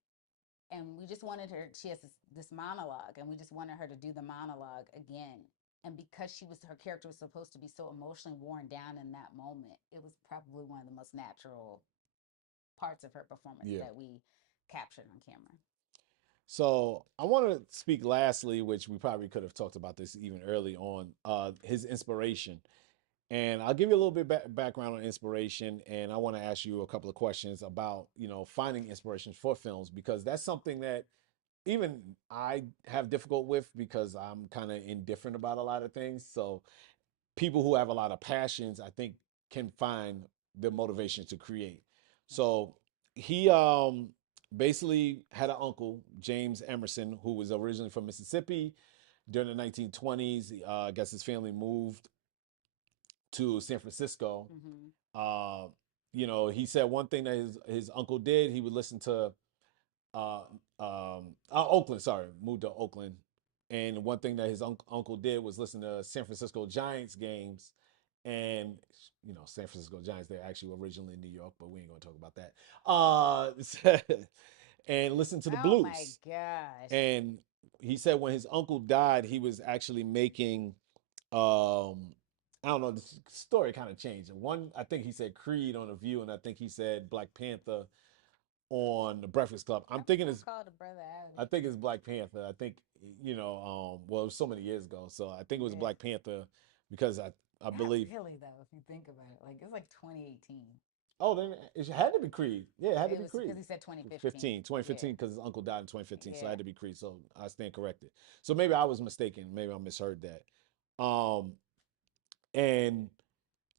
and we just wanted her, she has this monologue, and we just wanted her to do the monologue again. And because her character was supposed to be so emotionally worn down in that moment, it was probably one of the most natural parts of her performance Yeah. that we captured on camera. So I want to speak lastly, which we probably could have talked about this even early on, his inspiration. And I'll give you a little bit background on inspiration, and I want to ask you a couple of questions about finding inspirations for films, because that's something that even I have difficult with, because I'm kind of indifferent about a lot of things. So people who have a lot of passions, I think, can find the motivation to create. Yes. So he basically had an uncle, James Emerson, who was originally from Mississippi. During the 1920s, I guess his family moved to San Francisco. Mm-hmm. Uh, he said one thing that his uncle did. He would listen to uh, Oakland. Sorry, moved to Oakland. And one thing that his uncle did was listen to San Francisco Giants games. And San Francisco Giants, they're actually originally in New York, but we ain't gonna talk about that. And listen to the Oh my blues. gosh. And he said when his uncle died, he was actually making I don't know, the story kind of changed. One, I think he said Creed on The View, and I think he said Black Panther on The Breakfast Club. I I'm was thinking gonna it's call the brother out. I think it's Black Panther. I think well, it was so many years ago, so I think it was Yeah. Black Panther, because I Not believe. really though, if you think about it. Like it's like 2018. Oh, then it had to be Creed. Yeah, it had to It be was because Creed. he said 2015. 15, Yeah. 2015, because his uncle died in 2015, so it Yeah. had to be Creed. So I stand corrected. So maybe I was mistaken. Maybe I misheard that. And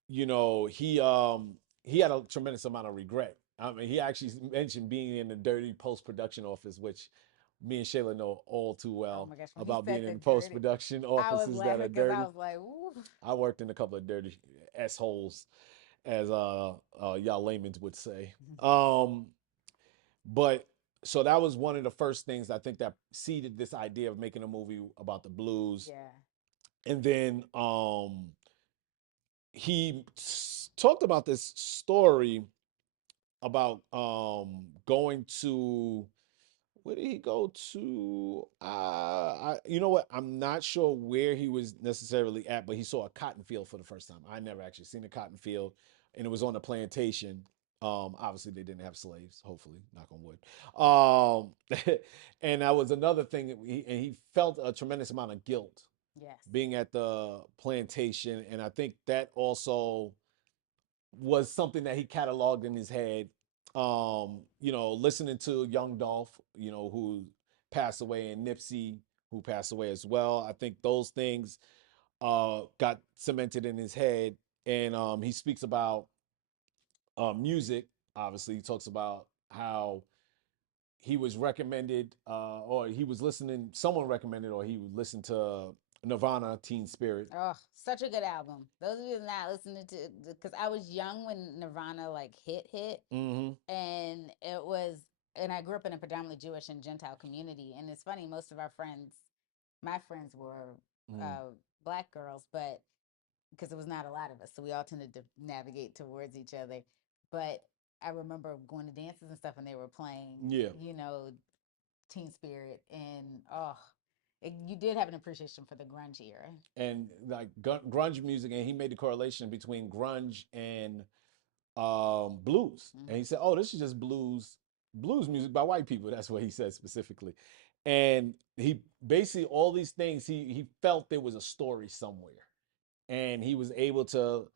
he had a tremendous amount of regret. I mean, he actually mentioned being in the dirty post production office, which me and Shayla know all too Oh well my gosh, when he about said being the in post dirty, production I was offices that laughing are because I dirty. was like, ooh. I worked in a couple of dirty s holes, as y'all laymen would say. But so that was one of the first things I think that seeded this idea of making a movie about the blues. Yeah. And then he talked about this story about going to, where did he go to? You know what? I'm not sure where he was necessarily at, but he saw a cotton field for the first time. I never actually seen a cotton field, and it was on a plantation. Obviously they didn't have slaves. Hopefully, knock on wood. And that was another thing. And he felt a tremendous amount of guilt Yes. being at the plantation, and I think that also was something that he cataloged in his head. Listening to Young Dolph, who passed away, and Nipsey, who passed away as well. I think those things got cemented in his head. And he speaks about music. Obviously, he talks about how he was recommended, or he was listening, someone recommended, or he would listen to Nirvana, Teen Spirit. Oh, such a good album. Those of you not listening to, because I was young when Nirvana like hit, Mm-hmm. and it was, and I grew up in a predominantly Jewish and Gentile community, and it's funny, most of our friends, my friends were Mm. uh, black girls, but because it was not a lot of us, so we all tended to navigate towards each other. But I remember going to dances and stuff, and they were playing, Yeah. Teen Spirit, and oh, you did have an appreciation for the grunge era. And like grunge music, and he made the correlation between grunge and blues, and he Mm-hmm. said, "Oh, this is just blues music by white people." That's what he said specifically. And he basically, all these things, he felt there was a story somewhere, and he was able to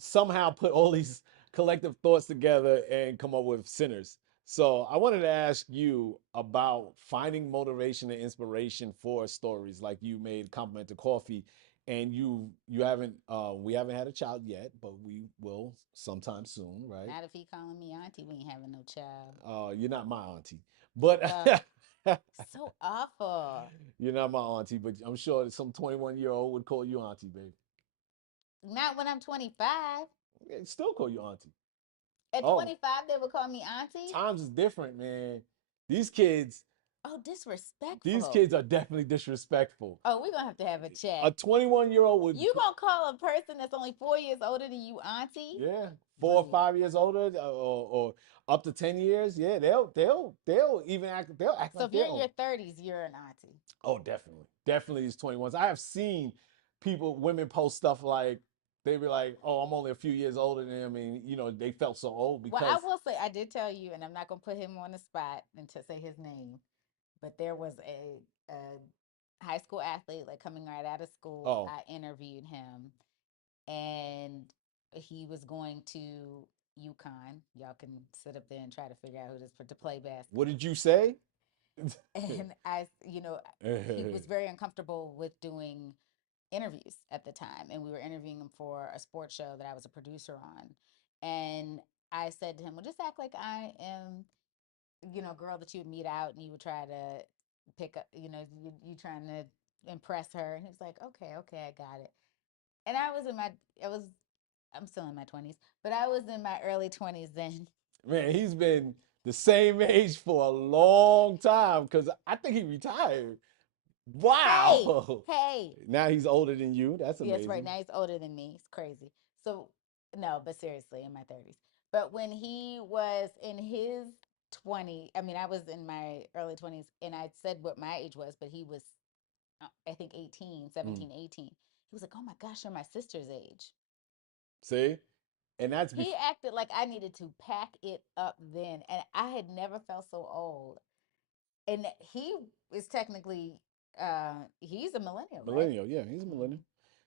somehow put all these collective thoughts together and come up with Sinners. So I wanted to ask you about finding motivation and inspiration for stories. Like, you made compliment to coffee, and you haven't we haven't had a child yet, but we will sometime soon, right? Not if he calling me auntie. We ain't having no child. You're not my auntie, but So awful. You're not my auntie, but I'm sure that some 21-year-old would call you auntie, babe. Not when I'm 25. They still call you auntie. At Oh, 25, they would call me auntie. times is different, man. These kids, Oh, these disrespectful. kids are definitely disrespectful. Oh, we're gonna have to have a A chat. 21-year-old would, You gonna call a person that's only 4 years older than you auntie? yeah, 4 or 5 years Wait. older, or up to 10 years. Yeah, they'll even act. They'll act So like if you're their in own. your 30s, you're an auntie. Oh, definitely, definitely these 21s. I have seen women post stuff like they be like, "Oh, I'm only a few years older than them," and they felt so old Well, I because will say I did tell you, and I'm not gonna put him on the spot and to say his name, but there was a high school athlete like coming right out of school. oh, I interviewed him, and he was going to UConn. Y'all can sit up there and try to figure out who this for to play what basketball. did you say? And he was very uncomfortable with doing interviews at the time, and we were interviewing him for a sports show that I was a producer on. And I said to him, "Well, just act like I am, girl that you would meet out, and you would try to pick up, you trying to impress her." And he was like, "Okay, okay, I got it." And I was, I'm still in my 20s, but I was in my early 20s then. Man, he's been the same age for a long time because I think he retired. Hey, Wow. hey, Now he's older than you. That's yes, right amazing. now he's older than me. It's crazy. So no, but seriously, in my 30s. But when he was in his 20, I mean, I was in my early 20s, and I said what my age was, but he was, I think, 18, Mm. 17, 18. He was like, "Oh my gosh, you're my sister's age." See? And that's He acted like I needed to pack it up then, and I had never felt so old. And he is technically, he's a millennial, right? millennial. Yeah, he's a Mm-hmm. millennial.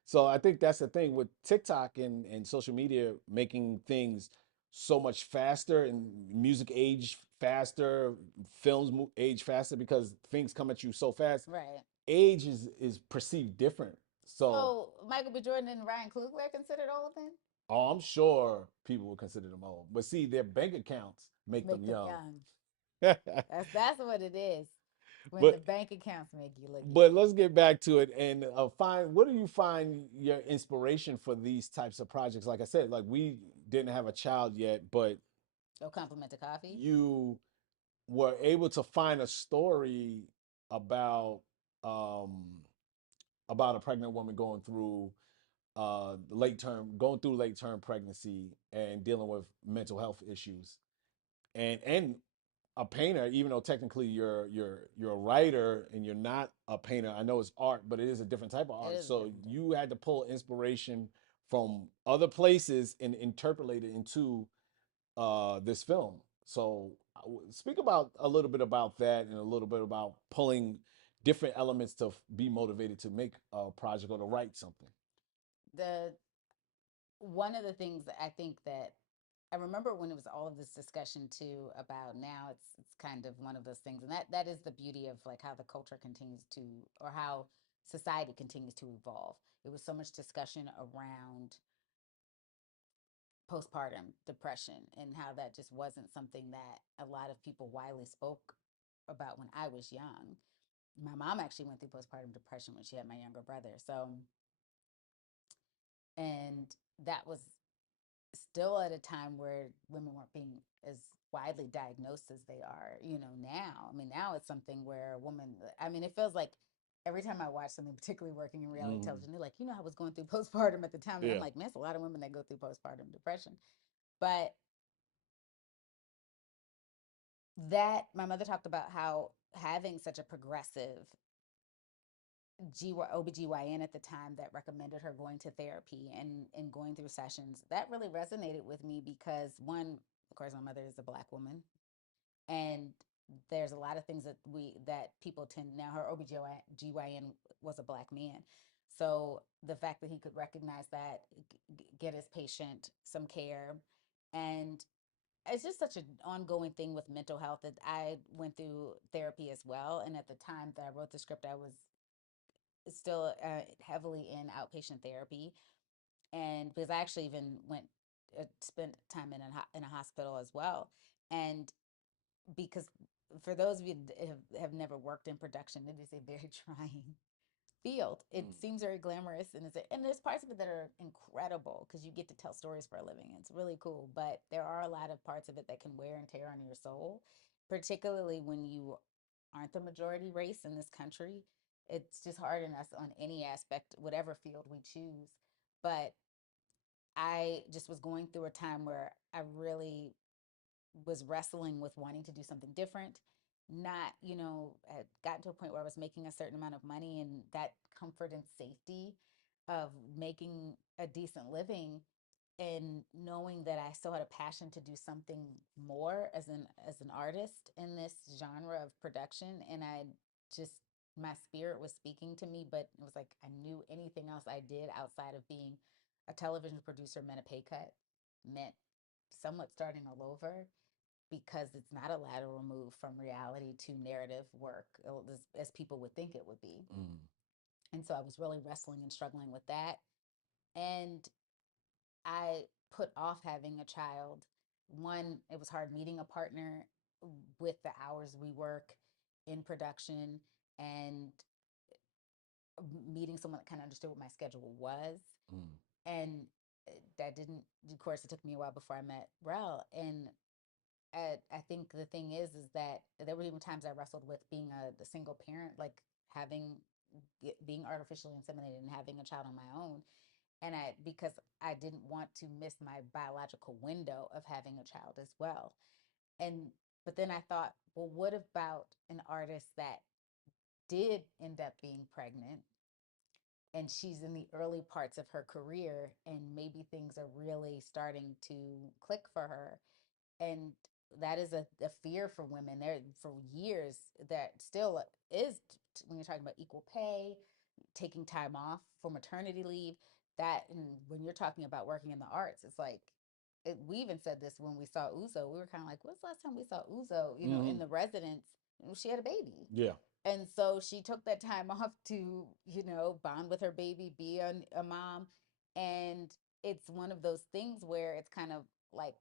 So I think that's the thing with TikTok and social media making things so much faster and music age faster, films age faster because things come at you so fast. Right. Age is perceived different. So, So Michael B. Jordan and Ryan Coogler are considered old then? oh, I'm sure people will consider them old, but see, their bank accounts make them Make them young. young. but That's what it is. When the bank accounts make you look but young. let's get back to it and find what do you find your inspiration for these types of projects? Like I said, like we didn't have a child yet, but Oh, compliment to coffee. you were able to find a story about um, about a pregnant woman going through late term pregnancy and dealing with mental health issues and a painter, even though technically you're a writer and you're not a painter. I know it's art, but it is a different type of It art. is a So different type of you art. had to pull inspiration from other places and interpolate it into this film. So speak about a little bit about that and a little bit about pulling different elements to be motivated to make a project or to write something. The One of the things that I think that I remember when it was all of this discussion too about now it's kind of one of those things, and that is the beauty of like how the culture continues to, or how society continues to evolve. It was so much discussion around postpartum depression and how that just wasn't something that a lot of people widely spoke about when I was young. My mom actually went through postpartum depression when she had my younger brother. So, and that was still at a time where women weren't being as widely diagnosed as they are, now. I mean, now it's something where a woman, I mean, it feels like every time I watch something, particularly working in reality Hmm. television, they're like, I was going through postpartum at the time. And I'm Yeah. like, man, it's a lot of women that go through postpartum depression. But that my mother talked about how having such a progressive OBGYN at the time that recommended her going to therapy and going through sessions, that really resonated with me because one, of course, my mother is a Black woman, and there's a lot of things that people tend, now her OBGYN was a Black man. So the fact that he could recognize that, get his patient some care, and it's just such an ongoing thing with mental health that I went through therapy as well. And at the time that I wrote the script, I was still heavily in outpatient therapy, and because I actually even went spent time in a hospital as well, and because for those of you that have never worked in production, it is a very trying field. It Mm. seems very glamorous, and there's parts of it that are incredible because you get to tell stories for a living. It's really cool, but there are a lot of parts of it that can wear and tear on your soul, particularly when you aren't the majority race in this country. It's just hard on us on any aspect, whatever field we choose. But I just was going through a time where I really was wrestling with wanting to do something different. Not, had gotten to a point where I was making a certain amount of money, and that comfort and safety of making a decent living, and knowing that I still had a passion to do something more as an artist in this genre of production. And I just, my spirit was speaking to me, but it was like I knew anything else I did outside of being a television producer meant a pay cut, meant somewhat starting all over, because it's not a lateral move from reality to narrative work as people would think it would be. Mm. And so I was really wrestling and struggling with that. And I put off having a child. One, it was hard meeting a partner with the hours we work in production, and meeting someone that kind of understood what my schedule was. Mm. And that didn't, of course, it took me a while before I met Rel. And I think the thing is that there were even times I wrestled with being a single parent, like having being artificially inseminated and having a child on my own. And because I didn't want to miss my biological window of having a child as well. And but then I thought, well, what about an artist that did end up being pregnant, and she's in the early parts of her career, and maybe things are really starting to click for her? And that is a fear for women there for years, that still is, when you're talking about equal pay, taking time off for maternity leave. That, and when you're talking about working in the arts, it's like, we even said this when we saw Uzo. We were kind of like, when's the last time we saw Uzo, Hmm. in the residence? She had a baby. Yeah. And so she took that time off to, bond with her baby, be a mom. And it's one of those things where it's kind of like,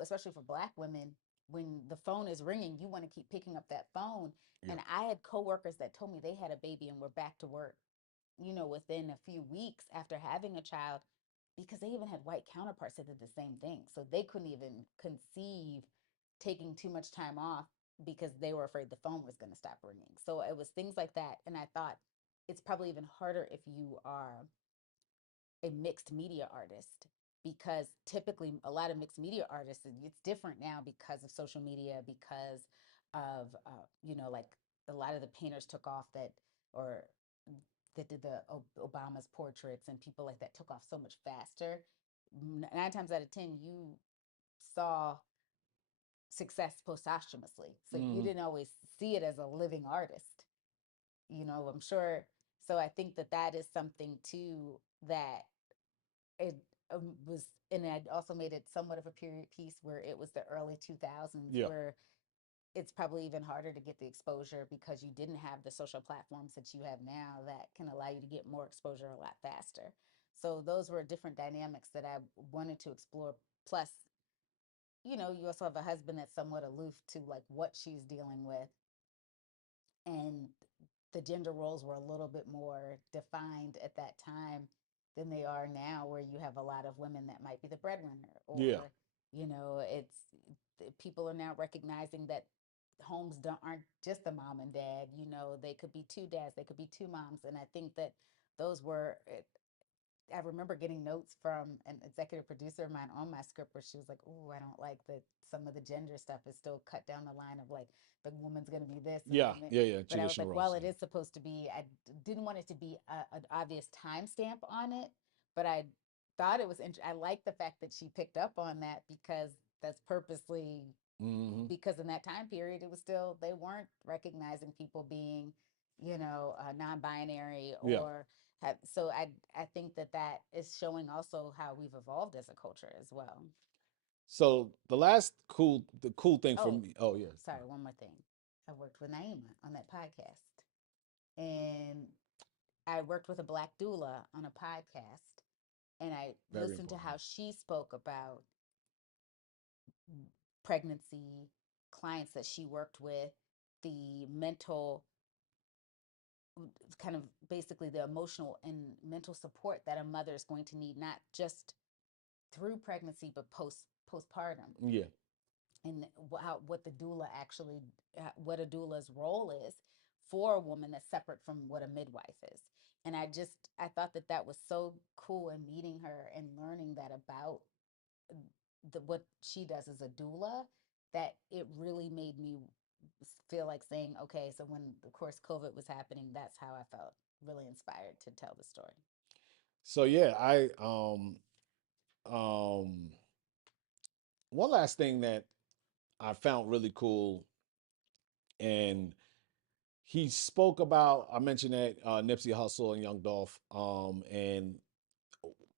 especially for Black women, when the phone is ringing, you want to keep picking up that phone. Yeah. And I had coworkers that told me they had a baby and were back to work, within a few weeks after having a child, because they even had white counterparts that did the same thing. So they couldn't even conceive taking too much time off because they were afraid the phone was going to stop ringing. So it was things like that. And I thought it's probably even harder if you are a mixed media artist, because typically a lot of mixed media artists, it's different now because of social media, because of like a lot of the painters took off or that did the Obama's portraits and people like that took off so much faster. 9 times out of 10 you saw success posthumously, so you Hmm. didn't always see it as a living artist, I'm sure. So I think that is something too, that it was, and I also made it somewhat of a period piece where it was the early 2000s, Yeah. where it's probably even harder to get the exposure because you didn't have the social platforms that you have now that can allow you to get more exposure a lot faster. So those were different dynamics that I wanted to explore. Plus, you also have a husband that's somewhat aloof to like what she's dealing with, and the gender roles were a little bit more defined at that time than they are now, where you have a lot of women that might be the breadwinner, Yeah. or it's, people are now recognizing that homes aren't just a mom and dad. They could be two dads, they could be two moms. And I think that those were, I remember getting notes from an executive producer of mine on my script where she was like, "Oh, I don't like that some of the gender stuff is still cut down the line of like the woman's going to be this and Yeah. Yeah. Yeah. but I was like, Traditional well, roles. it is supposed to be. I didn't want it to be an obvious timestamp on it, but I thought it was. I like the fact that she picked up on that, because that's purposely, Hmm. because in that time period, it was still, they weren't recognizing people being, non-binary, Yeah. or have. So I think that is showing also how we've evolved as a culture as well. So the cool thing for Oh, me. Oh yeah. sorry, one more thing. I worked with Naima on that podcast, and I worked with a Black doula on a podcast, and I Very listened to important. how she spoke about pregnancy, clients that she worked with, the mental, kind of basically the emotional and mental support that a mother is going to need, not just through pregnancy but postpartum, Yeah. and what the doula actually, what a doula's role is for a woman that's separate from what a midwife is. And I thought that that was so cool, in meeting her and learning that about what she does as a doula, that it really made me feel like saying, okay, so when of course COVID was happening, that's how I felt really inspired to tell the story. So yeah, um one last thing that I found really cool, and he spoke about, I mentioned that Nipsey Hussle and Young Dolph, and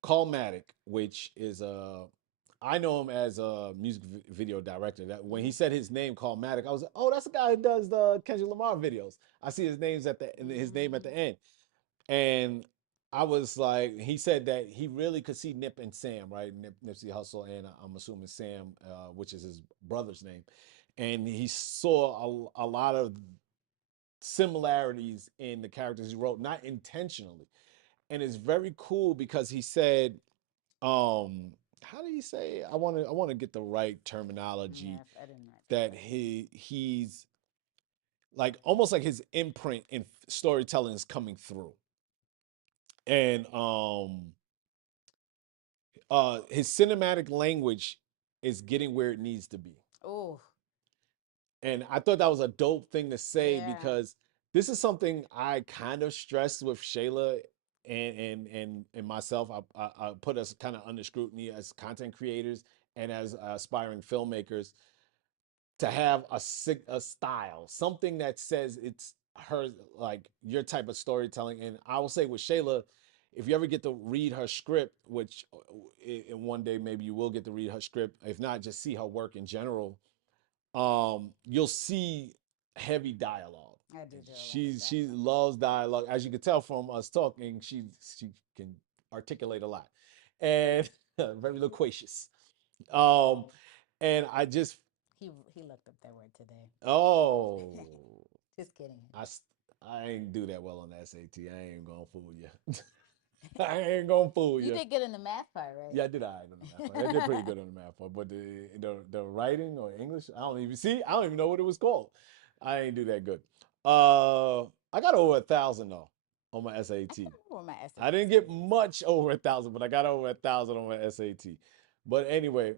Callmatic, which is I know him as a music video director. That when he Mm-hmm. said his name, Callmatic, I was like, oh, that's the guy who does the Kendrick Lamar videos. I see his name at Mm-hmm. the end, and I was like, he said that he really could see Nip and Sam, right? Nipsey Hussle, and I'm assuming Sam, which is his brother's name, and he saw a lot of similarities in the characters he wrote, not intentionally. And it's very cool because he said, how did he say? I want to get the right terminology, Yes, I didn't write that that down. he's like almost like his imprint in storytelling is coming through. And his cinematic language is getting where it needs to be. Oh, And I thought that was a dope thing to say, yeah. because this is something I kind of stressed with Shayla and myself. I put us kind of under scrutiny as content creators and as aspiring filmmakers, to have a style, something that says it's her, like your type of storytelling. And I will say with Shayla, if you ever get to read her script, which in one day maybe you will get to read her script, if not, just see her work in general, you'll see heavy dialogue. I do a lot of She dialogue. loves dialogue, as you can tell from us talking. She can articulate a lot, and very loquacious. Um, and I just, He looked up that word today. oh, Just kidding. I I ain't do that well on the SAT. I ain't gonna fool you. I ain't gonna fool You you. did good in the math part, Yeah, I did all right on the math part. I did pretty good on the math part, but the writing or English, I don't even see. I don't even know what it was called. I ain't do that good. I got over 1,000 though on my I SAT. can't remember what my I SAT didn't score get was. much over 1,000, but I got over 1,000 on my SAT. But anyway,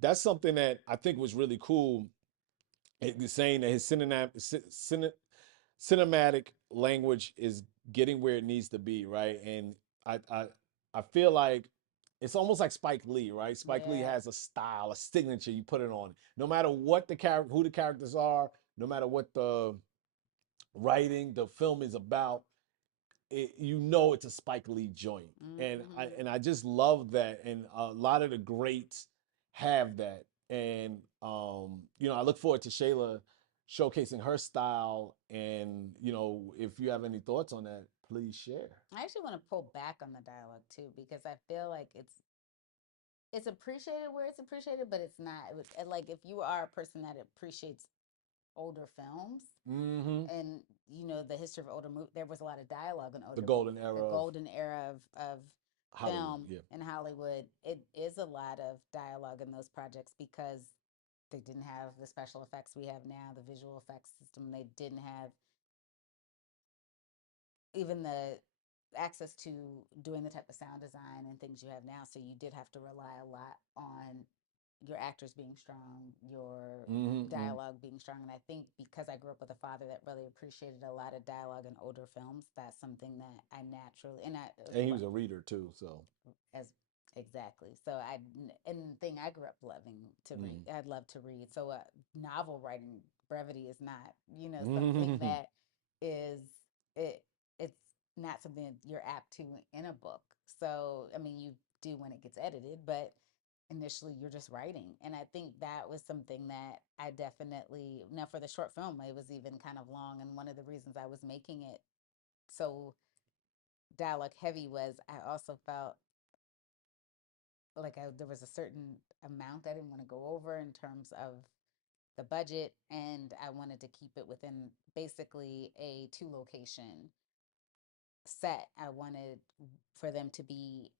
that's something that I think was really cool. Saying that his cinematic language is getting where it needs to be, right? And I I I feel like it's almost like Spike Lee, right? Spike Lee Yeah. has a style, a signature. You put it on, no matter what the character, who the characters are, no matter what the writing, the film is about, you know it's a Spike Lee joint, and I Mm-hmm. and I just love that, and a lot of the greats have that, and I look forward to Shayla showcasing her style, and if you have any thoughts on that, please share. I actually want to pull back on the dialogue too, because I feel like it's appreciated where it's appreciated, but it's not. Like if you are a person that appreciates older films, Mm-hmm. and the history of older movie, there was a lot of dialogue in The older golden the era of golden era of Hollywood. film Yeah. in Hollywood. It is a lot of dialogue in those projects because they didn't have the special effects we have now, the visual effects system. They didn't have even the access to doing the type of sound design and things you have now. So you did have to rely a lot on your actors being strong, your Mm-hmm. dialogue being strong. And I think because I grew up with a father that really appreciated a lot of dialogue in older films, that's something that I naturally, and I And he was a reader too, so. as exactly. So and the thing I grew up loving to read. Mm-hmm. I'd love to read. So novel writing, brevity is not, something Mm-hmm. that is it. It's not something you're apt to in a book. So I mean, you do when it gets edited, but initially you're just writing. And I think that was something that I definitely, now for the short film, it was even kind of long. And one of the reasons I was making it so dialogue heavy was I also felt like there was a certain amount I didn't want to go over in terms of the budget, and I wanted to keep it within basically a two location set. I wanted for them to be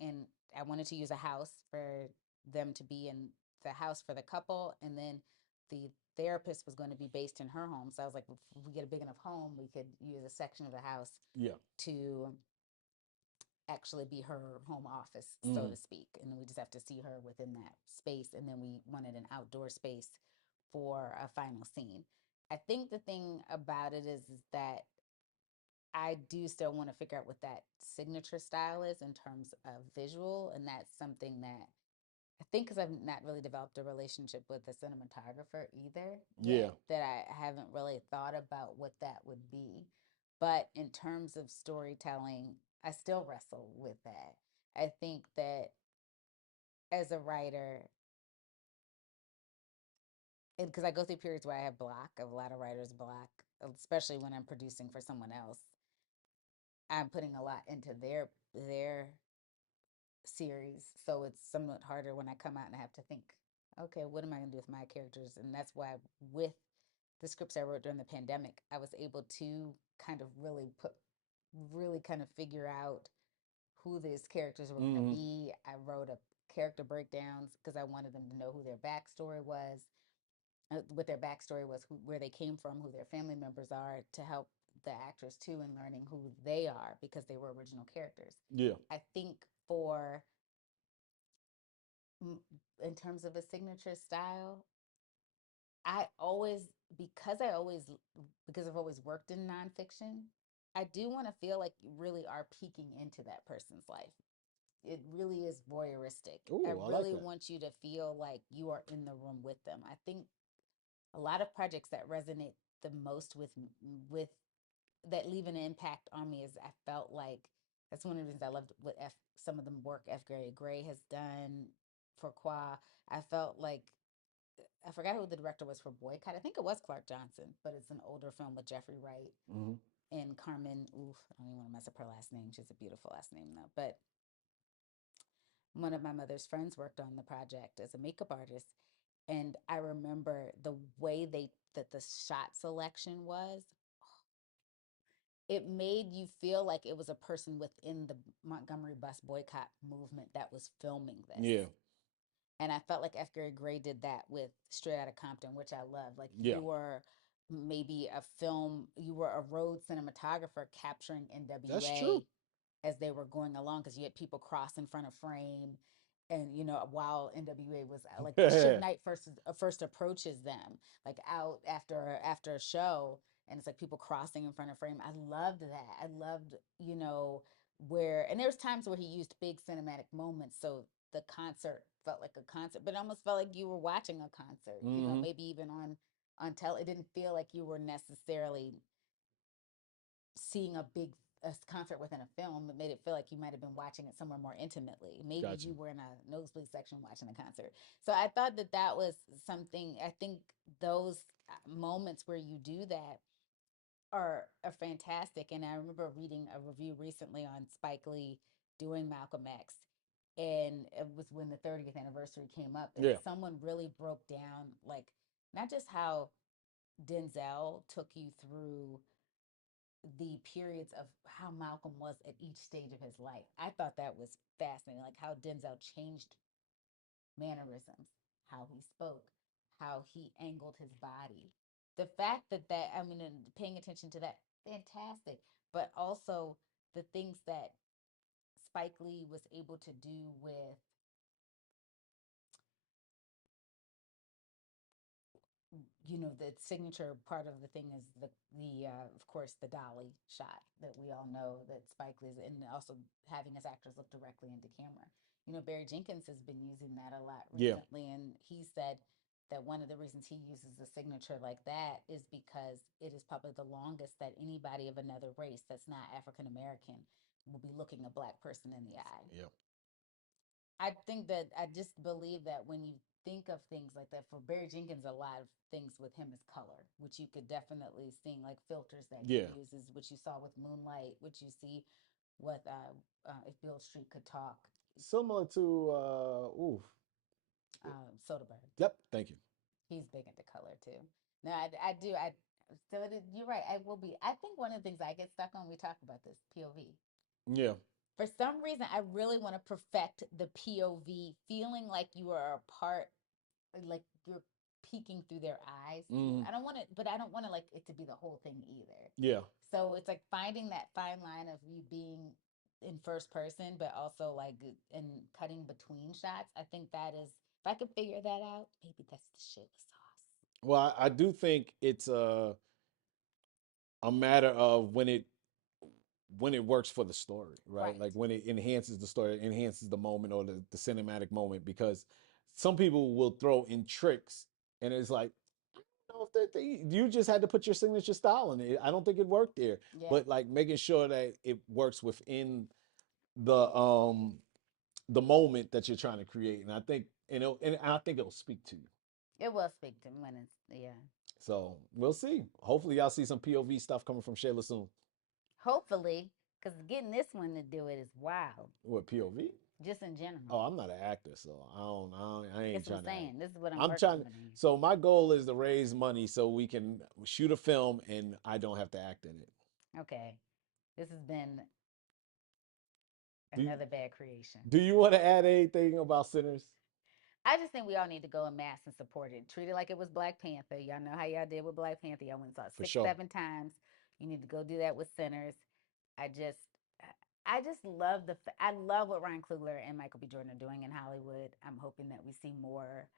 in, I wanted to use a house for them to be in, the house for the couple, and then the therapist was going to be based in her home. So I was like, if we get a big enough home, we could use a section of the house Yeah. to actually be her home office, so Mm. to speak. And we just have to see her within that space. And then we wanted an outdoor space for a final scene. I think the thing about it is that I do still want to figure out what that signature style is in terms of visual. And that's something that I think, because I've not really developed a relationship with a cinematographer either Yeah. yet, that I haven't really thought about what that would be. But in terms of storytelling, I still wrestle with that. I think that as a writer, and because I go through periods where I have block, of a lot of writers block, especially when I'm producing for someone else, I'm putting a lot into their series, so it's somewhat harder when I come out and I have to think, okay, what am I going to do with my characters? And that's why with the scripts I wrote during the pandemic, I was able to kind of really kind of figure out who these characters were going to Mm. be. I wrote a character breakdowns because I wanted them to know who their backstory was, what their backstory was, where they came from, who their family members are, to help the actors too in learning who they are because they were original characters. Yeah. I think for in terms of a signature style, I always, because I always, because I've always worked in nonfiction, I do want to feel like you really are peeking into that person's life. It really is voyeuristic. I Ooh, I like really that. want you to feel like you are in the room with them. I think a lot of projects that resonate the most with that leave an impact on me is I felt like that's one of the reasons I loved what some of the work F. Gary Gray has done for Qua. I felt like I forgot who the director was for Boycott. I think it was Clark Johnson, but it's an older film with Jeffrey Wright Mm. and Carmen. Oof, I don't even want to mess up her last name. She's a beautiful last name though. But one of my mother's friends worked on the project as a makeup artist, and I remember the way that the shot selection was. It made you feel like it was a person within the Montgomery bus boycott movement that was filming this. Yeah. And I felt like F. Gary Gray did that with Straight Outta Compton, which I love. Like Yeah. you were maybe a film, you were a road cinematographer capturing That's NWA true. as they were going along, because you had people cross in front of frame. And while NWA was like Suge Yeah. Knight first approaches them like out after a show, and it's like people crossing in front of frame. I loved that. I loved where, and there was times where he used big cinematic moments, so the concert felt like a concert, but it almost felt like you were watching a concert. Mm-hmm. Maybe even on tele. It didn't feel like you were necessarily seeing a concert within a film. It made it feel like you might have been watching it somewhere more intimately. Maybe Gotcha. you were in a nosebleed section watching a concert. So I thought that was something. I think those moments where you do that are fantastic. And I remember reading a review recently on Spike Lee doing Malcolm X, and it was when the 30th anniversary came up, and Yeah. someone really broke down like not just how Denzel took you through the periods of how Malcolm was at each stage of his life. I thought that was fascinating, like how Denzel changed mannerisms, how he spoke, how he angled his body. The fact that I mean, and paying attention to that, fantastic. But also the things that Spike Lee was able to do with the signature part of the thing is the of course the dolly shot that we all know that Spike Lee's, and also having his actors look directly into camera. Barry Jenkins has been using that a lot Yeah. recently, and he said that one of the reasons he uses a signature like that is because it is probably the longest that anybody of another race that's not African American will be looking a black person in the eye. Yeah. I think that I just believe that when you think of things like that, for Barry Jenkins, a lot of things with him is color, which you could definitely see, like filters that he Yeah. uses, which you saw with Moonlight, which you see with If Bill Street Could Talk, Similar to oof. Soderbergh. Yep. Thank you. He's big into color too. No, I do. You're right. I will be. I think one of the things I get stuck on, we talk about this POV. Yeah. For some reason, I really want to perfect the POV, feeling like you are a part, like you're peeking through their eyes. Hmm. I don't want it, but I don't want to like it to be the whole thing either. Yeah. So it's like finding that fine line of you being in first person, but also like and cutting between shots. I think that is, if I could figure that out, maybe that's the sugar sauce. Well, I do think it's a matter of when it works for the story, right? Right. Like when it enhances the story, enhances the moment or the cinematic moment. Because some people will throw in tricks, and it's like, I don't know if you just had to put your signature style in it. I don't think it worked there. Yeah. But like making sure that it works within the um the moment that you're trying to create, and I think and I think it'll speak to you. It will speak to me when it's, yeah. So we'll see. Hopefully, y'all see some POV stuff coming from Shayla soon. Hopefully, because getting this one to do it is wild, What POV? just in Oh, general. I'm not an actor, so I ain't That's what I'm trying to act. saying. This is what I'm I'm working trying. with in here. So my goal is to raise money so we can shoot a film and I don't have to act in it. Okay. This has been Do you, another bad creation. do you want to add anything about Sinners? I just think we all need to go in mass and support it. Treat it like it was Black Panther. Y'all know how y'all did with Black Panther. Y'all went and saw it For six, sure. 7 times. You need to go do that with Sinners. I just, I just love I love what Ryan Coogler and Michael B. Jordan are doing in Hollywood. I'm hoping that we see more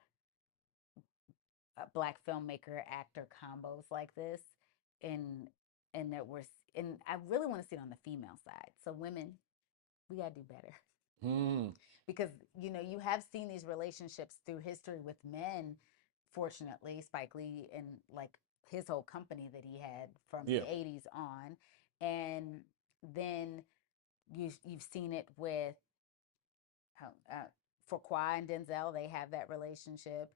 Black filmmaker actor combos like this, and and that we're and I really want to see it on the female side. So women, we gotta do better. Hmm. Because you have seen these relationships through history with men. Fortunately, Spike Lee and like his whole company that he had from the Yeah. 80s on, and then you've seen it with Fourquois and Denzel. They have that relationship,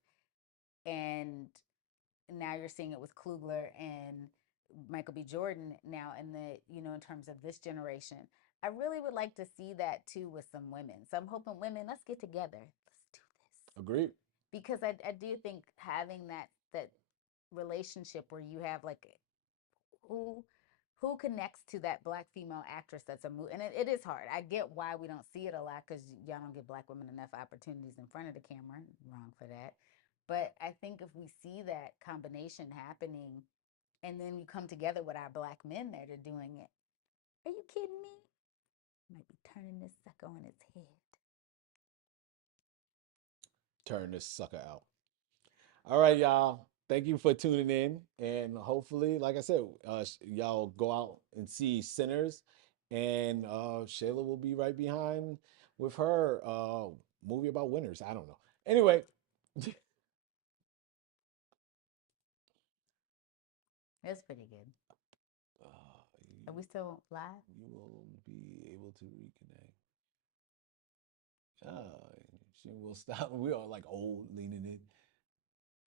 and now you're seeing it with Klugler and Michael B. Jordan now in the in terms of this generation. I really would like to see that too with some women. So I'm hoping women, let's get together. Let's do this. Agreed. Because I do think having that relationship where you have like who who connects to that Black female actress that's a movie, and it is hard. I get why we don't see it a lot because y'all don't give Black women enough opportunities in front of the camera. Wrong for that. But I think if we see that combination happening, and then you come together with our Black men that are doing it, are you kidding me? Might be turning this sucker on its head. Turn this sucker out. All right, y'all. Thank you for tuning in, and hopefully, like I said, y'all go out and see Sinners, and Shayla will be right behind with her movie about winners. I don't know. Anyway, That's pretty good. Are we you, still live? you will be able to reconnect. Uh, she will stop. We are like old leaning in.